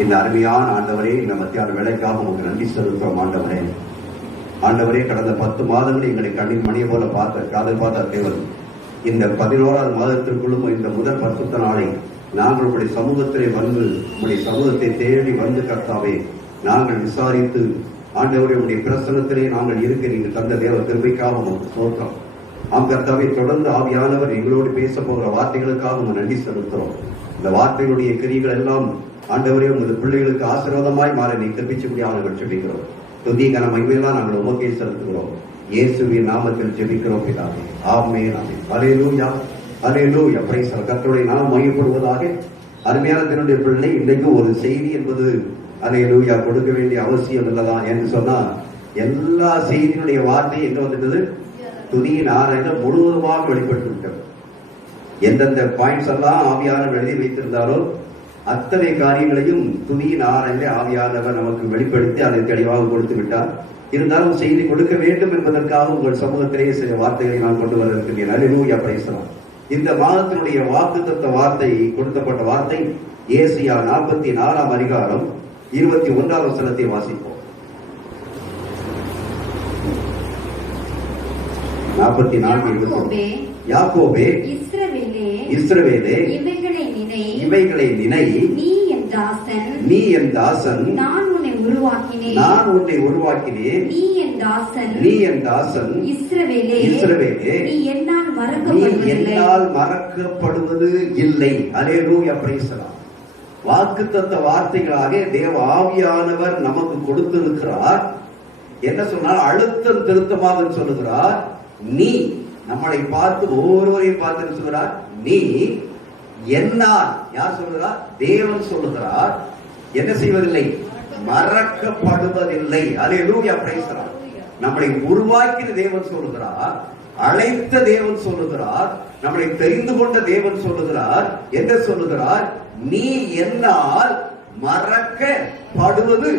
இந்த அருமையான ஆண்டவரே, இந்த மத்தியான வேலைக்காக உங்களுக்கு நன்றி செலுத்துறோம். ஆண்டவரே, கடந்த 10 மாதங்கள் எங்களை கண்ணின் மணியை போல காதல் பார்த்த தேவன், இந்த 11வது மாதத்திற்குள்ளும் இந்த முதல் 10 நாளை நாங்கள் உங்களுடைய சமூகத்திலே வந்து, உங்களுடைய சமூகத்தை தேடி வந்து கர்த்தாவே நாங்கள் விசாரித்து, ஆண்டவரே உங்களுடைய பிரசனத்திலே நாங்கள் இருக்க நீங்கள் தந்த தேவ திருமைக்காக உங்களுக்கு சோத்திரம். கர்த்தாவே, தொடர்ந்து ஆவியானவர் எங்களோடு பேச போகிற வார்த்தைகளுக்காக உங்க நன்றி செலுத்துறோம். இந்த வார்த்தைகளுடைய கிரிகள் எல்லாம் ஆண்டவரே உங்களது பிள்ளைகளுக்கு ஆசீர்வாதமாய் மாற நீ கற்பிச்சுபடியாக ஜெபிக்கிறோம். துதி கன மகிமையெல்லாம் நாங்கள் உமக்கே செலுத்துகிறோம். இயேசுவின் நாமத்தில் ஜெபிக்கிறோம் பிதாவே. ஆமென். அல்லேலூயா, அல்லேலூயா. பிரைஸ் தி கர்த்தருடைய நாமம் மகிமைப்படுவதாக. அருமையான தினுடைய பிள்ளை, இன்றைக்கு ஒரு செய்தி என்பது அல்லேலூயா கொடுக்க வேண்டிய அவசியம் இல்லதான் என்று சொன்னா, எல்லா செய்தியினுடைய வார்த்தை எங்க வந்துட்டது? துதியின் ஆராய்ந்து முழுவதுமாக வெளிப்பட்டு விட்டது. எந்தெந்த பாயிண்ட்ஸ் எல்லாம் ஆவியானவர் எழுதி வைத்திருந்தாரோ அத்தனை காரியங்களையும் துதியின் ஆராய்ந்து ஆவியானவர் நமக்கு வெளிப்படுத்தி அதை தெளிவாக கொடுத்து விட்டார். இருந்தாலும் செய்தி கொடுக்க வேண்டும் என்பதற்காக உங்கள் சமூகத்திலேயே சில வார்த்தைகளை நான் கொண்டு வர இருக்கிறேன். அல்லேலூயா, பிரைஸ் தி லார்ட். இந்த மாதத்தினுடைய வாக்குத்தத்த வார்த்தை, கொடுக்கப்பட்ட வார்த்தை ஏசாயா 44ஆம் அதிகாரம் 21ஆம் வசனத்தை வாசிப்போம். 44. யாக்கோபே, இஸ்ரவேலே, இவைகளை நினை, நீ என் தாசன், நான் உன்னை உருவாக்கினேன், நீ என் தாசன், இஸ்ரவேலே, நீ என்னால் மறக்கப்படுவது இல்லை. அல்லேலூயா, பிரைஸ் தி லார்ட். வாக்குத்தத்த வார்த்தைகளாக தேவ ஆவியானவர் நமக்கு கொடுத்திருக்கிறார். என்ன சொன்னால், அழுத்தம் திருத்தமாக சொல்லுகிறார். நீ, நம்மளை பார்த்து ஒவ்வொருவரையும் பார்த்து சொல்கிறார், நீ என்னால், யார் சொல்லுகிறார்? தேவன் சொல்லுகிறார். என்ன செய்வதில்லை? மறக்கப்படுவதில்லை. அல்லேலூயா, பிரைஸ் தி லார்ட். நம்மளை உருவாக்கின தேவன் சொல்லுகிறார், அழைத்த தேவன் சொல்லுகிறார், நம்மளை தெரிந்து கொண்ட தேவன் சொல்லுகிறார். என்ன சொல்லுகிறார்? நீ என்னால் மறக்கப்படுவது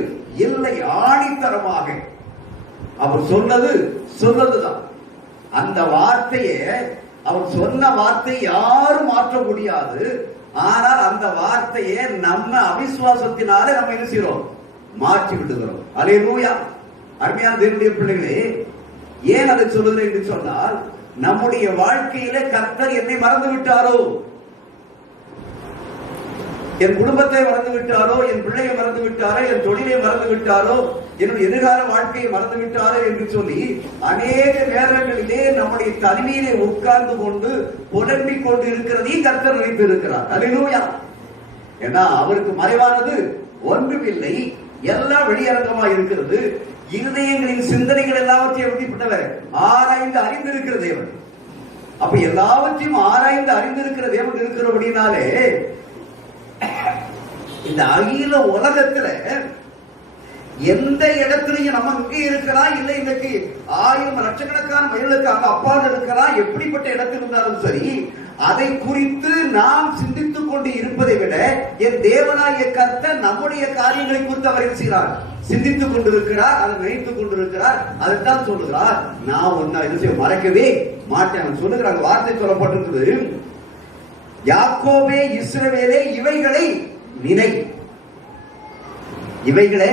இல்லை. ஆணித்தரமாக அவர் சொன்னதுதான். அந்த வார்த்தையை, அவர் சொன்ன வார்த்தை யாரும் மாற்ற முடியாது. ஆனால் அந்த வார்த்தையை நம்ம அவிசுவாசத்தினாலே நம்ம என்ன செய்யறோம்? மாற்றி விடுகிறோம். அல்லேலூயா. அருமையான தேவனுடைய பிள்ளைகளே, ஏன் அதை சொல்லுகிறேன் என்று சொன்னால், நம்முடைய வாழ்க்கையில கர்த்தர் என்னை மறந்து விட்டாரோ, என் குடும்பத்தை மறந்து விட்டாரோ, என் பிள்ளையை மறந்து விட்டாரோ, என் தொழிலை மறந்து விட்டாரோ, என்னுடைய எதிர்கால வாழ்க்கையை மறந்து விட்டாரோ என்று சொல்லி அநேக நேரங்களிலே நம்முடைய தனிமையிலே உட்கார்ந்து கொண்டு புலம்பிக் கொண்டு இருக்கிறதையும் கர்த்தர் நினைத்து இருக்கிறார். அல்லேலூயா. ஏன்னா அவருக்கு மறைவானது ஒன்றுமில்லை, எல்லாம் வெளியரங்கமா இருக்கிறது. இருதயங்களின் சிந்தனைகள் எல்லாவற்றையும் எப்படிப்பட்டவர்? ஆராய்ந்து அறிந்திருக்கிற தேவன். அப்ப எல்லாவற்றையும் ஆராய்ந்து அறிந்திருக்கிற தேவன் இருக்கிறபடினாலே, இந்த அகில உலகத்துல எந்த இடத்துலயும் நம்ம இங்கே இருக்கலாம், இல்லை இன்னைக்கு 1000 லட்சக்கணக்கான மைல்களுக்கு அங்க அப்பால் இருக்கலாம், எப்படிப்பட்ட இடத்தில் இருந்தாலும் சரி, அதை குறித்து நாம் சிந்தித்துக் கொண்டு இருப்பதை விட என் தேவனாகிய கர்த்தர் நம்முடைய காரியங்களை குறித்து அவர் என்ன செய்கிறார்? சிந்தித்துக் கொண்டிருக்கிறார், அதை நினைத்துக் கொண்டிருக்கிறார். அதைத்தான் சொல்லுகிறார், நான் ஒன்னா என்ன செய்ய மறக்கவே மாட்டேன் சொல்லுகிறாங்க. வார்த்தை சொல்லப்பட்டிருக்கிறது, யாக்கோபே, இஸ்ரவேலே, இவைகளை நினை. இவைகளை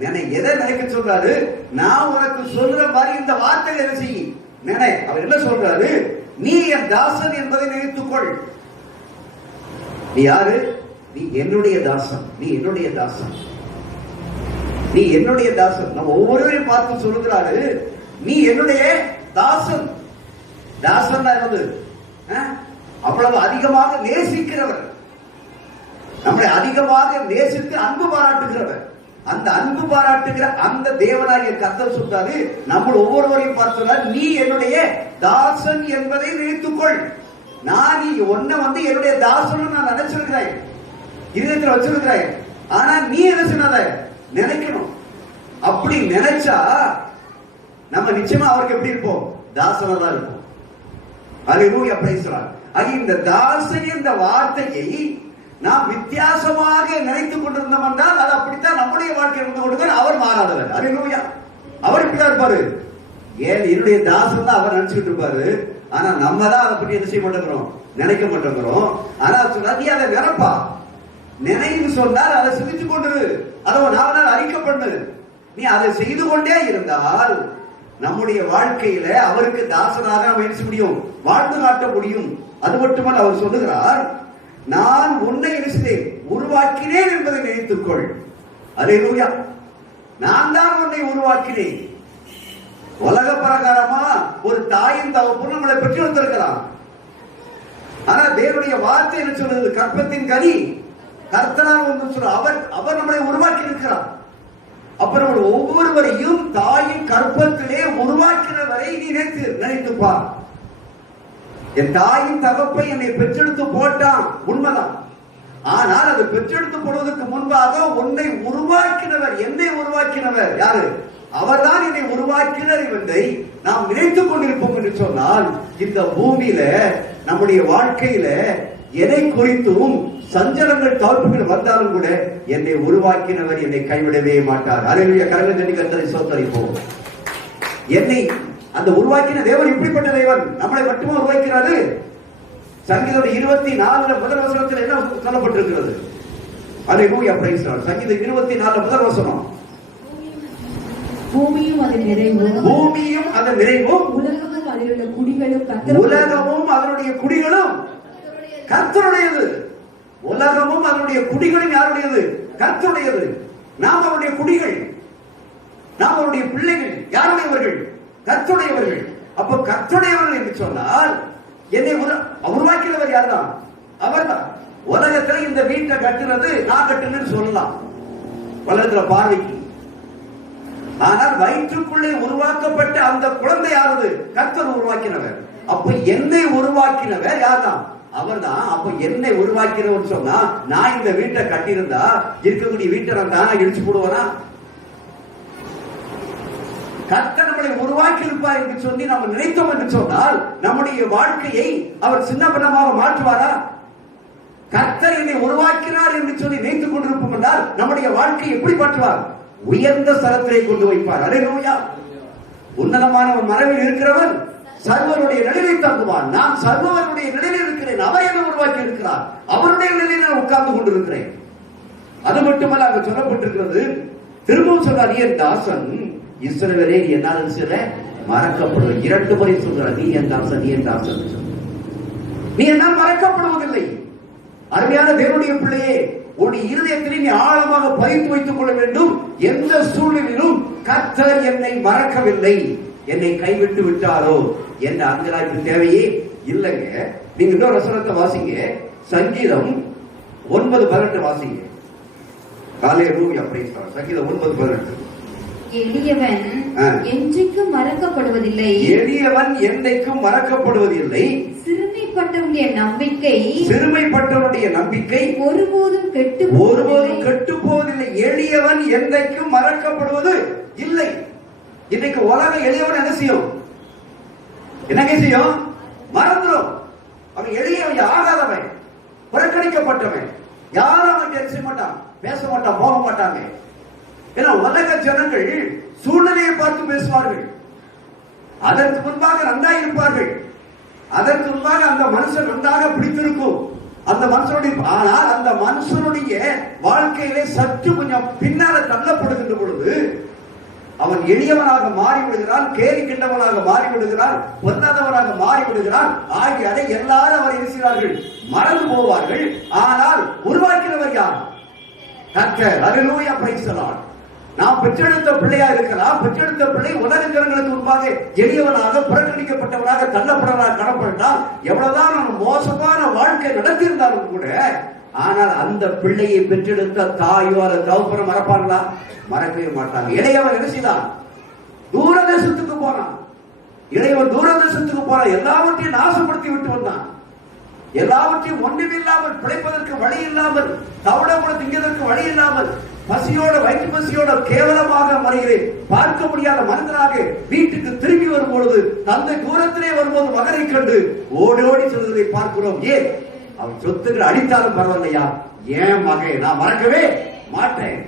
நினை. எதை நினைக்க சொல்றாரு? நான் உனக்கு சொல்ற மாதிரி இந்த வார்த்தைகள் என்ன செய்ய நினை. அவர் என்ன சொல்றாரு? நீ என் தாசன் என்பதை நினைத்துக்கொள். நீ யாரு? நீ என்னுடைய தாசன், நீ என்னுடைய தாசன், நீ என்னுடைய தாசன். நம்ம ஒவ்வொருவரையும் பார்த்து சொல்லுகிறாரு, நீ என்னுடைய தாசன். தாசன் என்னது? அவ்வளவு அதிகமாக நேசிக்கிறவர், நம்மளை அதிகமாக நேசித்து அன்பு பாராட்டுகிறவர். அந்த அன்பு பாராட்டுகிற அந்த தேவனாகிய கர்த்தர் சொல்றாரு, நம்ம ஒவ்வொருவரையும் பார்த்து, நீ என்னுடைய தாசன் என்பதை நினைத்துக்கொள். நான் நீ ஒன்ன என்னுடைய தாசன் நான் நினைச்சிருக்கிறேன், இதயத்தில் வச்சிருக்கிறேன். ஆனா நீ என்ன சொன்னத நினைக்கணும். அப்படி நினைச்சா நம்ம நிச்சயமா அவருக்கு எப்படி இருப்போம்? தாசனா தான் இருப்போம். அல்லேலூயா, பிரைஸ் தி லார்ட். இந்த தாசன் என்ற வார்த்தையை நாம் வித்தியாசமாக நினைத்துக் கொண்டிருந்தோம் என்றால் அது அப்படித்தான் நம்முடைய வாழ்க்கை இருந்து கொண்டிருக்கிறார். அவர் மாறாதவர். அல்லேலூயா. அவர் இப்படிதான் இருப்பாரு. ஏன் என்னுடைய தாசன் தான் அவர் நினைச்சுட்டு இருப்பாரு. ஆனா நம்ம தான் அதை பற்றி என்ன செய்ய மாட்டேங்கிறோம், நினைக்க மாட்டேங்கிறோம். ஆனா சொன்னா நீ அதை நினைப்பா, நினைவு சொன்னால் அதை சிந்தித்துக் கொண்டிரு, அதை 4 நாள் அறிக்கை பண்ணு. நீ அதை செய்து கொண்டே இருந்தால் நம்முடைய வாழ்க்கையில அவருக்கு தாசனாக நாம் என்ன முடியும், வாழ்ந்து காட்ட முடியும். அது மட்டுமல்ல, அவர் சொல்லுகிறார், நான் உன்னை உருவாக்கினேன் என்பதை நினைத்துக்கொள். அல்லேலூயா. நான் தான் உன்னை உருவாக்கினேன். உலக பிரகாரமா ஒரு தாயின் தகப்பன் நம்மளை பெற்று வந்திருக்கலாம். ஆனா தேவனுடைய வார்த்தை என்ன சொல்றது, கற்பத்தின் கனி கர்த்தரால் வந்து சொல்ற, அவர் நம்மளை உருவாக்கி இருக்கிறார். அப்புறம் ஒவ்வொருவரையும் தாயின் கற்பத்திலே உருவாக்கினவரை நீ நினைத்துப்பார். என் தாயின் தகப்பை என்னை பெற்றெடுத்து போட்டான், உண்மைதான். ஆனால் அது பெற்றெடுத்து போடுவதற்கு முன்பாக உன்னை உருவாக்கினவர், என்னை உருவாக்கினவர் யாரு? அவர்தான் என்னை உருவாக்கினர் என்பதை நாம் நினைத்துக் கொண்டிருப்போம் என்று சொன்னால், இந்த பூமியில நம்முடைய வாழ்க்கையில எதை குறித்தும் சஞ்சலங்கள் தவிர்ப்புகள் வந்தாலும் கூட என்னை உருவாக்கினவர் என்னை கைவிடவே மாட்டார். அல்லேலூயா. கரங்களை தட்டி கர்த்தரை ஸ்தோத்திரிப்போம். என்னை அந்த உருவாக்கின தேவன் இப்படிப்பட்ட தேவன், நம்மளை மட்டுமா உருவாக்கிறாரு? சங்கீதம் 24 முதல் வசனத்தில் என்ன சொல்லப்பட்டிருக்கிறது? அல்லேலூயா, பிரைஸ் தி லார்ட். சங்கீதம் 24 முதல் வசனம், பூமியும் அதன் நிறைவும் உலகமும் அதனுடைய குடிகளும் கர்த்தருடையது. உலகமும் அதனுடைய குடிகளும் யாருடையது? கர்த்தருடையது. நாம் அவருடைய குடிகள், நாம் அவருடைய பிள்ளைகள். யாருடையவர்கள்? கர்த்தருடையவர்கள். அப்ப கர்த்தருடையவர்கள் என்று சொன்னால் என்னை உருவாக்கினவர் யார்தான்? அவர்தான். உலகத்துல இந்த வீட்டை கட்டுனது நான் கட்டுனேன்னு சொல்லலாம் உலகத்துல பார்வைக்கு. ஆனால் வயிற்றுக்குள்ளே உருவாக்கப்பட்ட அந்த குழந்தை யாரது? கர்த்தர் உருவாக்கினவர். அப்ப என்னை உருவாக்கினவர் யார்தான்? அவர்தான். அப்ப என்னை உருவாக்கினவர் சொன்னா, நான் இந்த வீட்டை கட்டியிருந்தா இருக்கக்கூடிய வீட்டை நான் தானே இடிச்சு போடுவானா? கர்த்தர் நம்மளை உருவாக்கி இருப்பார் என்று சொல்லி நம்ம நினைத்தோம் என்று சொன்னால் நம்முடைய வாழ்க்கையை அவர் சின்னப்படமாக மாற்றுவாரா? கர்த்தர் என்னை உருவாக்கினார் என்று சொல்லி நினைத்துக் கொண்டிருப்போம் என்றால் நம்முடைய வாழ்க்கையை எப்படி மாற்றுவார்? உயர்ந்த ஸ்தலத்திலே கொண்டு வைப்பார். அல்லேலூயா. உன்னதமான ஒரு மரபில் இருக்கிறவன் சர்வருடைய நிலையை தங்குவான். நான் சர்வருடைய நிலையில் இருக்கிறேன். அவர் என்ன உருவாக்கி இருக்கிறார், அவருடைய நிலையில் நான் உட்கார்ந்து கொண்டிருக்கிறேன். அது மட்டுமல்ல, அங்கு சொல்லப்பட்டிருக்கிறது, திரும்பவும் சொல்றார், நீ என் தாசன் இஸ்ரவேலே, நீ என்னால் சில மறக்கப்படுவது. 2 முறை சொல்றார், நீ என் தாசன், நீ என் தாசன். நீ என்னால் மறக்கப்படுவதில்லை. அருமையான தேவனுடைய பிள்ளையே, உன்னுடைய இருதயத்திலே நீ ஆழமாக பதித்து வைத்துக் கொள்ள வேண்டும். எந்த சூழ்நிலையிலும் கர்த்தர் என்னை மறக்கவில்லை, என்னை கைவிட்டு விட்டாரோ என்ற அங்கலாய்ப்பு தேவையே இல்லைங்க. நீங்க இன்னொரு வசனத்தை வாசிங்க, சங்கீதம் 9:18 வாசிங்க. அல்லேலூயா, பிரைஸ் தி லார்ட். சங்கீதம் 9:18. எளியவன் என்றைக்கும் மறக்கப்படுவதில்லை, எளியவன் என்றைக்கும் மறக்கப்படுவதில்லை. சிறுமைப்பட்டவனுடைய நம்பிக்கை ஒருபோதும் கெட்டு போவதில்லை. எளியவன் என்றைக்கும் மறக்கப்படுவது இல்லை. இன்னைக்கு உலகம் எளியவன் என்ன செய்யும்? மறந்துடும். அவன் எளியவன், ஆகாதவன், புறக்கணிக்கப்பட்டவன். யாரும் அவன் செய்ய மாட்டான், பேச மாட்டான், போக மாட்டாங்க. ஏன்னா உலக ஜனங்கள் சூழ்நிலையை பார்த்து பேசுவார்கள். அதற்கு முன்பாக நன்றாக இருப்பார்கள். அதற்கு முன்பாக அந்த மனுஷன் நன்றாக பிடித்திருக்கும் அந்த மனுஷனுடைய. ஆனால் அந்த மனுஷனுடைய வாழ்க்கையிலே சற்று கொஞ்சம் பின்னால தள்ளப்படுகின்ற பொழுது அவன் எளியவனாக மாறிவிடுகிறான், கேலி கிண்டவனாக மாறிவிடுகிறான், பொருளாதவனாக மாறிவிடுகிறான். ஆகியாலே எல்லாரும் அவரை இருக்கிறார்கள், மறந்து போவார்கள். ஆனால் உருவாக்கினவர் யார்? கர்த்தர். அல்லேலூயா, பிரைஸ் தி லார்ட். நாம் பெற்றெடுத்த பிள்ளையா இருக்கலாம். பெற்றெடுத்த பிள்ளை உலக ஜனங்களுக்கு முன்பாக எளியவனாக, புறக்கணிக்கப்பட்டவனாக, தள்ளப்படவனாக காணப்பட்டால், எவ்வளவுதான் மோசமான வாழ்க்கை நடத்தியிருந்தாலும் கூட, ஆனால் அந்த பிள்ளையை பெற்றெடுத்த தாயோ அல்லது தகப்பனோ மறப்பார்களா? மறக்கவே மாட்டாங்க. இளையவன் என்ன செய்தான்? தூரதேசத்துக்கு போனான். இளையவன் தூரதேசத்துக்கு போனான். எல்லாவற்றையும் நாசப்படுத்தி விட்டு வந்தான். எல்லாவற்றையும் ஒன்றுமில்லாமல், பிழைப்பதற்கு வழி இல்லாமல், தவிட கூட திங்கிறதற்கு வழி இல்லாமல், பசியோட, வயிற்று பசியோட கேவலமாக மறைகிறேன், பார்க்க முடியாத மனிதனாக வீட்டுக்கு திரும்பி வரும்பொழுது தந்தை தூரத்திலே வரும்போது மகனை கண்டு ஓடி ஓடி செல்வதை பார்க்கிறோம். ஏன்? அவன் சொத்துக்களை அடித்தாலும் பரவாயில்லையா, ஏன் மகன் நான் மறக்கவே மாட்டேன்.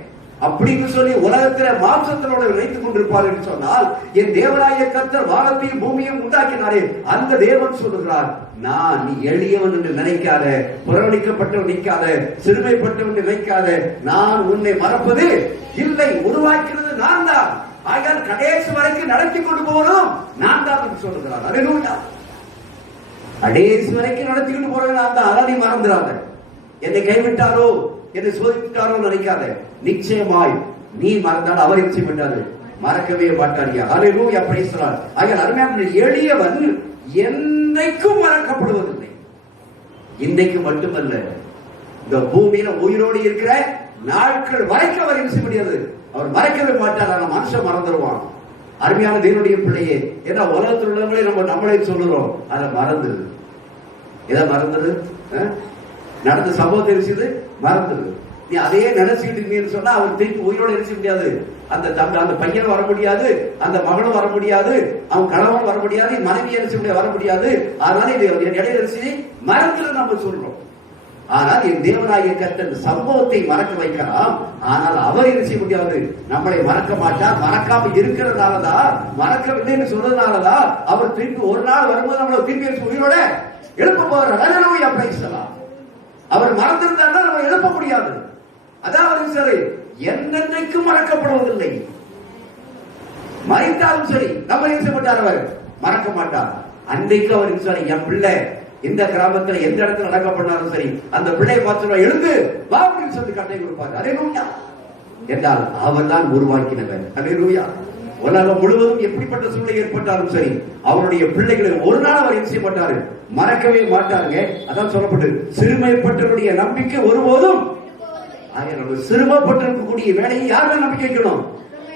அப்படின்னு சொல்லி உலகத்தில மாற்றத்தினோட நினைத்துக் கொண்டிருப்பார் என்று சொன்னால், என் தேவனாய கர்த்தர் வானத்தையும் பூமியையும் உண்டாக்கினாரே அந்த தேவன் சொல்லுகிறார், நான் நீ எளியவன் என்று நினைக்காத, புறவணிக்கப்பட்டவன் நினைக்காத, சிறுமைப்பட்டவன் நினைக்காத, நான் உன்னை மறப்பது இல்லை, உருவாக்கிறது நான் தான், ஆகையால் கடைசி வரைக்கும் நடத்தி கொண்டு போறோம் நான் தான் என்று சொல்லுகிறார். அல்லேலூயா. கடைசி வரைக்கும் நடத்திக்கிட்டு போறேன் நான் தான், அதான் நீ மறந்துடாத. என்னை கைவிட்டாரோ, என்னை சோதித்தாரோ நினைக்காத. நிச்சயமாய் நீ மறந்தால் அவர் நிச்சயம் விட்டாரு, மறக்கவே மாட்டாரியா. அல்லேலூயா. Praise the Lord. ஆகையால் அருமையான எளியவன் என்னைக்கும் மறக்கப்படுவதில்லை. இன்றைக்கு மட்டுமல்ல, இந்த பூமியில உயிரோடு இருக்கிற நாட்கள் வரைக்கும் அவர் என்ன செய்ய முடியாது, அவர் மறக்கவே மாட்டார். ஆனா மனுஷன் மறந்துடுவான். அருமையான தேவனுடைய பிள்ளையே, ஏன்னா உலகத்தில் உள்ளவங்களே நம்மளே சொல்லுறோம், அதை மறந்துடு. எதை மறந்துடு? நடந்த சம்பவத்தை இருந்தது மறந்துடு. நீ அதையே நினைச்சுக்கிட்டு இருக்கீங்கன்னு சொன்னா அவர் திருப்பி உயிரோடு இருக்க முடியாது. அந்த பையன் வர முடியாது, அந்த மகனும் வர முடியாது, அவன் கணவன் வர முடியாது, மனைவி என்ன வர முடியாது. அதனால இடையில மறந்துடு நம்ம சொல்றோம். ஆனால் என் தேவனாகிய கர்த்தர் சம்பவத்தை மறக்க வைக்கலாம். ஆனால் அவர் என்ன செய்ய முடியாது, நம்மளை மறக்க மாட்டார். மறக்காம இருக்கிறதுனாலதான், மறக்கவில்லைன்னு சொல்றதுனாலதான் அவர் திருப்பி ஒரு நாள் வரும்போது நம்மளை திருப்பி உயிரோட எழுப்ப போறார். அல்லேலூயா. Praise the Lord. அவர் மறந்திருந்தால் நம்ம எழுப்ப முடியாது. அதாவது சரி, என்னென்னைக்கும் மறக்கப்படுவதில்லை. மறைத்தாலும் சரி நம்ம என்ன செய்ய மாட்டார், அவர் மறக்க மாட்டார். அன்றைக்கு அவர் சரி, என் பிள்ளை இந்த கிராமத்துல எந்த இடத்துல நடக்க பண்ணாலும் சரி, அந்த பிள்ளையை பார்த்து எழுந்து வான்னு சொல்லி கட்டை கொடுப்பாரு. அல்லேலூயா. என்றால் அவர் தான் உருவாக்கினவர். அல்லேலூயா. உலகம் முழுவதும் எப்படிப்பட்ட சூழ்நிலை ஏற்பட்டாலும் சரி, அவருடைய பிள்ளைகளை ஒரு நாள் அவர் என்ன செய்யப்பட்டாரு, மறக்கவே மாட்டாருங்க. அதான் சொல்லப்பட்டு, சிறுமைப்பட்டவருடைய நம்பிக்கை ஒருபோதும், சிறுமைப்பட்டிருக்கக்கூடிய வேலையை யாரும் நம்பிக்கை வைக்கணும்,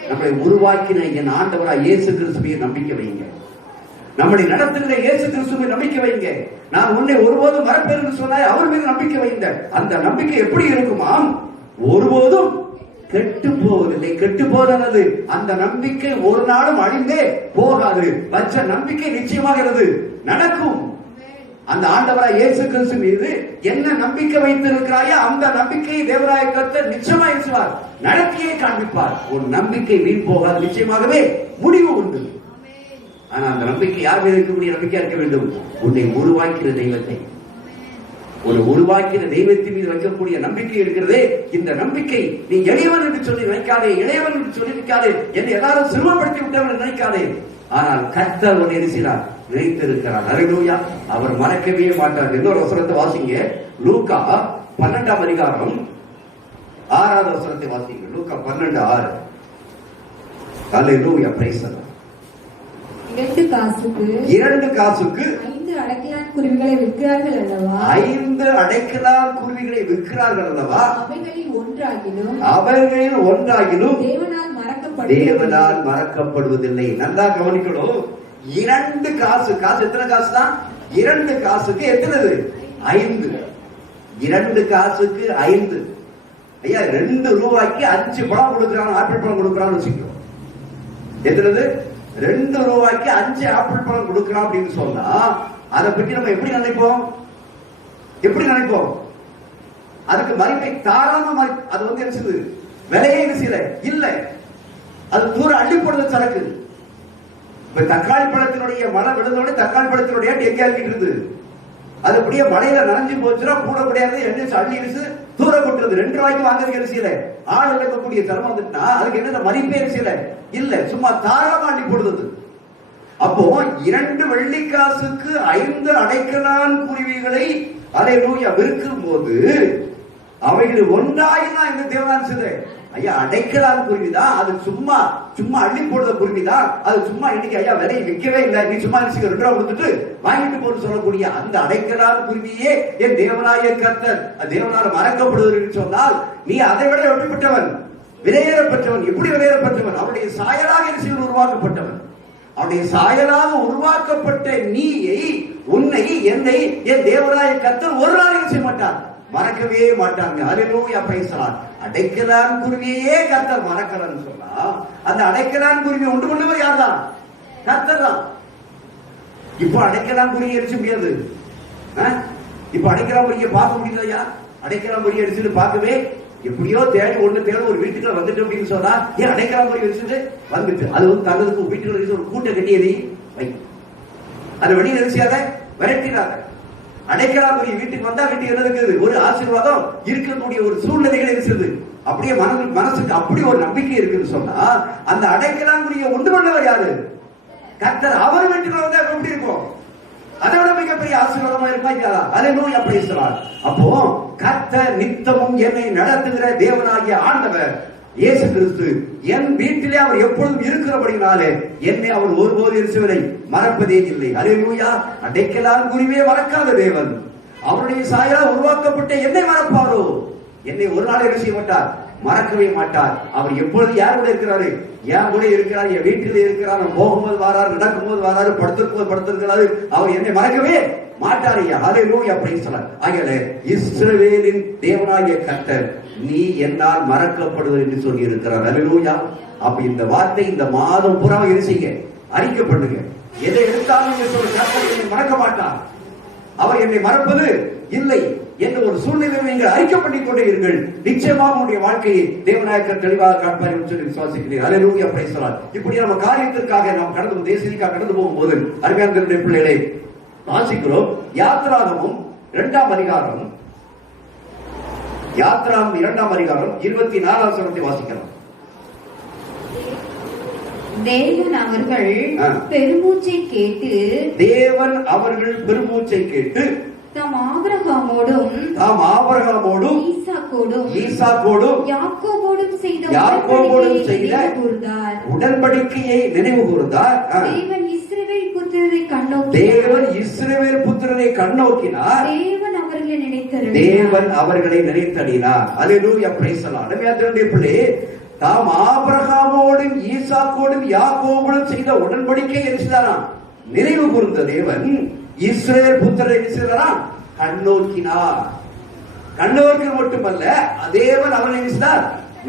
நம்மளை உருவாக்கின என் ஆண்டவரா இயேசு கிறிஸ்துவை நம்பிக்கை வைங்க. நம்மளை நடத்துகிற இயேசு கிறிஸ்துவை நம்பிக்கை வைங்க. நான் உன்னை ஒருபோதும் மறப்பேன் என்று சொன்னாய், அவர் மீது நம்பிக்கை வைங்க. அந்த நம்பிக்கை எப்படி இருக்குமாம், ஒருபோதும் கெட்டு போவதில்லை. கெட்டு போதனது அந்த நம்பிக்கை ஒரு நாளும் அழிந்தே போகாது. வச்ச நம்பிக்கை நிச்சயமாகிறது, நடக்கும். அந்த ஆண்டவராய் இயேசு கிறிஸ்து மீது என்ன நம்பிக்கை வைத்திருக்கிறாயோ அந்த நம்பிக்கையை தேவராய கர்த்தர் நிச்சயமாக செய்வார், நடத்தியே காண்பிப்பார். ஒரு நம்பிக்கை வீண் போகாது, நிச்சயமாகவே முடிவு உண்டு. ஆனா அந்த நம்பிக்கை யார் மீது இருக்கக்கூடிய நம்பிக்கையா இருக்க வேண்டும், உன்னை உருவாக்கிற தெய்வத்தை, ஒரு உருவாக்கிற தெய்வத்தின் மீது வைக்கக்கூடிய நம்பிக்கை இருக்கிறதே. இந்த நம்பிக்கை நீ எளியவன் என்று சொல்லி நினைக்காதே, இளையவன் என்று சொல்லி நினைக்காதே, என்னை எல்லாரும் சிறுமப்படுத்தி விட்டவன் நினைக்காதே. ஆனால் கர்த்தர் ஒன்று இருக்கிறார், நினைத்திருக்கிறார். அல்லேலூயா. அவர் மறக்கவே மாட்டார். இன்னொரு வசனத்தை வாசிங்க, லூக்கா 12ஆம் அதிகாரம் 6வது வசனத்தை வாசிங்க. லூக்கா 12:6. அல்லேலூயா. Praise the Lord. 2 காசுக்கு 5 அடைக்கலான் குருவிகளை விற்கிறார்கள் அல்லவா? 5 அடைக்கலான் குருவிகளை விற்கிறார்கள் அல்லவா? அவைகளில் ஒன்றாகிலும் தேவனால் மறக்கப்படுவதில்லை. நல்லா கவனிக்கணும். 2 காசு, காசு எத்தனை காசு தான்? 2 காசுக்கு எத்தனை? 5. 2 காசுக்கு 5. ஐயா, 2 ரூபாய்க்கு 5 பழம் கொடுக்கிறான், ஆப்பிள் பழம் கொடுக்கிறான்னு வச்சுக்கோ. எத்தனை? 2 ரூபாய்க்கு 5 ஆப்பிள் பழம் கொடுக்கிறான் அப்படின்னு சொன்னா அதை பற்றி நம்ம எப்படி நினைப்போம்? எப்படி நினைப்போம்? அதுக்கு மதிப்பை தாராளமா அது வந்து என்ன விலையே இல்ல, அது தூரம் அள்ளி போடுறது சரக்கு. இப்ப தக்காளி பழத்தினுடைய மழை விழுந்தோட தக்காளி பழத்தினுடைய எங்க அள்ளிட்டு அது அப்படியே மழையில நனைஞ்சு போச்சுன்னா கூட முடியாது, எண்ணெய் அள்ளி இருந்து தூர கொட்டுறது. 2 ரூபாய்க்கு வாங்குறதுக்கு அரிசியில ஆள் இழக்கக்கூடிய தரம் வந்துட்டுனா அதுக்கு என்ன மதிப்பே அரிசியில இல்ல, சும்மா தாராளமா அள்ளி போடுறது. அப்போ 2 வெள்ளிக்காசுக்கு 5 அடைக்கலான் குருவிகளை அல்லேலூயா விற்கும் போது அவைகள் ஒன்றாயிதான் இந்த தேவனான் செய்த. ஐயா, அடைக்கலான் குருவிதான், அது சும்மா அள்ளி போடுற குருவிதான், அது சும்மா இன்னைக்கு ஐயா விலையை விற்கவே இல்லை, நீ சும்மா 2 ரூபா கொடுத்துட்டு வாங்கிட்டு போட்டு சொல்லக்கூடிய அந்த அடைக்கலான் குருவியே என் தேவனாய கர்த்தர் தேவனால் மறக்கப்படுவதற்கு சொன்னால் நீ அதை விட எப்படிப்பட்டவன்? விலையேறப்பட்டவன். எப்படி விலையேறப்பட்டவன்? அவருடைய சாயலாக என்ன உருவாக்கப்பட்டவன். அவருடைய சாயலாக உருவாக்கப்பட்ட நீயை, உன்னை, என்னை என் தேவனாய கர்த்தர் ஒரு நாள் செய்ய மாட்டார், மறக்கவே மாட்டாங்க. அல்லேலூயா. Praise the Lord. அடைக்கலான் குருவியே கர்த்தர் மறக்கலன்னு சொன்னா அந்த அடைக்கலான் குருவி உண்டு கொண்டவர் யார் தான்? கர்த்தர் தான். இப்ப அடைக்கலான் குருவி அடிச்சு முடியாது. இப்ப அடைக்கலான் குருவியை பார்க்க முடியலையா? அடைக்கலான் குருவி அடிச்சுட்டு பார்க்கவே எப்படியோ தேடி ஒரு வீட்டுக்குள்ள வந்துட்டு அப்படின்னு சொன்னா ஏன் அடைக்கலா முறை வச்சுட்டு வந்துட்டு அது தங்களுக்கு வீட்டுக்குள்ள ஒரு கூட்ட கட்டியதை வை, அது வெளியில் நினைச்சாத விரட்டினாங்க. அடைக்கலா முறை வீட்டுக்கு வந்தா வீட்டுக்கு என்ன இருக்குது? ஒரு ஆசீர்வாதம் இருக்கக்கூடிய ஒரு சூழ்நிலைகள் இருக்குது. அப்படியே மனசுக்கு அப்படி ஒரு நம்பிக்கை இருக்குன்னு சொன்னா அந்த அடைக்கலாங்குரிய உண்டு பண்ணவர் யாரு? கர்த்தர். அவர் வீட்டுக்குள்ள வந்தா எப்படி இருக்கும்? அதோட மிகப்பெரிய ஆசீர்வாதமா இருக்கா? அல்லேலூயா, பிரைஸ் தி லார்ட். அப்போ கர்த்தர் நித்தமும் என்னை நடத்துகிற தேவனாகிய ஆண்டவர் இயேசு கிறிஸ்து என் வீட்டிலே அவர் எப்பொழுதும் இருக்கிறபடினாலே என்னை அவர் ஒருபோது இருசவில்லை, மறப்பதே இல்லை. அல்லேலூயா. அடைக்கலாங்குருவே மறக்காத தேவன். அவருடைய சாயலால் உருவாக்கப்பட்ட என்னை மறப்பாரோ? என்னை ஒரு நாள் என்ன செய்ய மாட்டார்? மறக்கவே மாட்டார். அவர் எப்பொழுது யார் கூட இருக்கிறாரு? என் கூட இருக்கிறார், என் வீட்டில் இருக்கிறார். போகும்போது வராரு, நடக்கும்போது வராரு, படுத்திருக்கிறாரு. அவர் என்னை மறக்கவே மாட்டார். அல்லேலூயா, பிரைஸ் தி லார்ட். ஆகையால இஸ்ரவேலின் தேவனாகிய கர்த்தர் நீ என்னால் மறக்கப்படுவது என்று சொல்லி இருக்கிறார். அல்லேலூயா. அப்ப இந்த வார்த்தை இந்த மாதம் பூரா இருசீங்க, அறிக்கை பண்ணுங்க. எதை எடுத்தாலும் கர்த்தர் என்னை மறக்க மாட்டார், அவர் என்னை மறப்பது இல்லை என்ற ஒரு சூழ்நிலையை நீங்கள் அறிக்கை பண்ணிக் கொண்டே இருங்கள். நிச்சயமாக உங்களுடைய வாழ்க்கையை தேவநாயகர் தெளிவாக காண்பார் என்று சொல்லி விசுவாசிக்கிறேன். அல்லேலூயா, பிரைஸ் தி லார்ட். இப்படி நம்ம காரியத்திற்காக நாம் கடந்து தேசத்திற்காக கடந்து போகும்போது அருமையான தேவனுடைய பிள்ளைகளை வாசிக்கிறோம். யாத்ராகமம் 2ஆம் அதிகாரம், யாத்ராகமம் 2ஆம் அதிகாரம் 24ஆம் வசனத்தை வாசிக்கிறோம். தேவன் அவர்கள் பெருமூச்சை கேட்டு தாம் ஆபிரகாமோடும் ஈசாக்கோடும் யாக்கோபோடும் செய்த உடன்படிக்கையை நினைவு கூர்ந்தார். தேவன் இஸ்ரவேல் புத்திரரை கண்ணோக்கினார். தேவன் அவர்களை நினைத்தடினார். அல்லேலூயா, பிரைஸ் தி லார்ட். தேவனுடைய பிள்ளையே, தாம் ஆபிரகாமோடும் ஈசாக்கோடும் யாக்கோபோடும் செய்த உடன்படிக்கை என்கிறாராம் நினைவு கூர்ந்த தேவன் இஸ்ரவேல் புத்திரரை கண்ணோக்கினார். கண்ணோக்கில் மட்டுமல்ல, தேவன் அவனை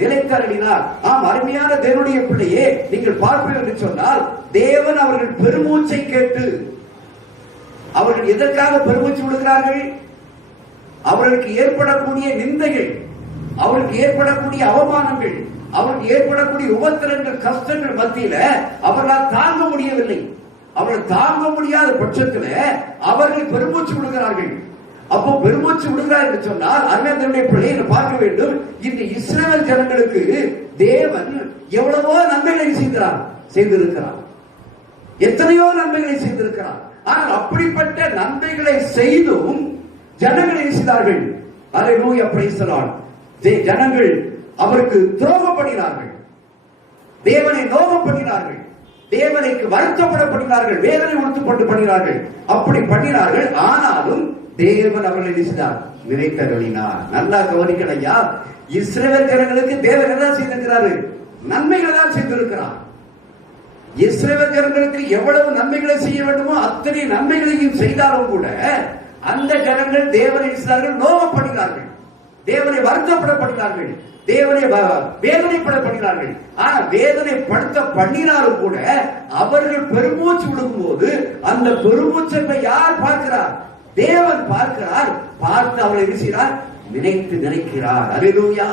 நிலைத்தருளினார். ஆம், அருமையான தேவனுடைய பிள்ளையே, நீங்கள் பார்ப்பீர்கள் என்று சொன்னால் தேவன் அவர்கள் பெருமூச்சை கேட்டு, அவர்கள் எதற்காக பெருமூச்சு விடுகிறார்கள்? அவர்களுக்கு ஏற்படக்கூடிய நிந்தைகள், அவர்களுக்கு ஏற்படக்கூடிய அவமானங்கள், அவர்களுக்கு ஏற்படக்கூடிய உபத்திரங்கள், கஷ்டங்கள் மத்தியில அவர்களால் தாங்க முடியவில்லை. அவர்கள் தாங்க முடியாத பட்சத்தில் அவர்கள் பெருமூச்சு விடுகிறார்கள். அப்போ பெருமூச்சு விடுகிறார் என்று சொன்னால் அருமையானவருடைய பிள்ளையை பார்க்க வேண்டும். இந்த இஸ்ரவேல் ஜனங்களுக்கு தேவன் எவ்வளவோ நன்மைகளை செய்திருக்கிறார், எத்தனையோ நன்மைகளை செய்திருக்கிறார். ஆனால் அப்படிப்பட்ட நன்மைகளை செய்தும் ஜனங்களை செய்தார்கள். அல்லேலூயா, பிரைஸ் தி லார்ட். ஜனங்கள் அவருக்கு துரோகப்படினார்கள், தேவனை நோகப்படினார்கள், தேவனுக்கு வருத்தப்படப்படுகிறார்கள், வேதனை உறுத்தப்பட்டு பண்ணினார்கள். அப்படி பண்ணினார்கள். ஆனாலும் தேவன் அவர்களை நினைத்தருளினார். நல்லா கவனிக்கணும் ஐயா. இஸ்ரவேல் ஜனங்களுக்கு தேவன் என்ன செய்திருக்கிறாரு? நன்மைகளை தான் செய்திருக்கிறார். இஸ்ரவேல் ஜனங்களுக்கு எவ்வளவு நன்மைகளை செய்ய வேண்டுமோ அத்தனை நன்மைகளையும் செய்தாலும் கூட அந்த ஜனங்கள் தேவனை நோகப்படுகிறார்கள், தேவனை வருத்தப்படப்படுகிறார்கள், தேவனை வேதனைப்படப்படுகிறார்கள். ஆனா வேதனைப்படுத்த பண்ணினாலும் கூட அவர்கள் பெருமூச்சு விடும் போது அந்த பெருமூச்சை யார் பார்க்கிறார்? தேவன் பார்க்கிறார். பார்த்து அவளை வீசினார், நினைக்கிறார். அல்லேலூயா.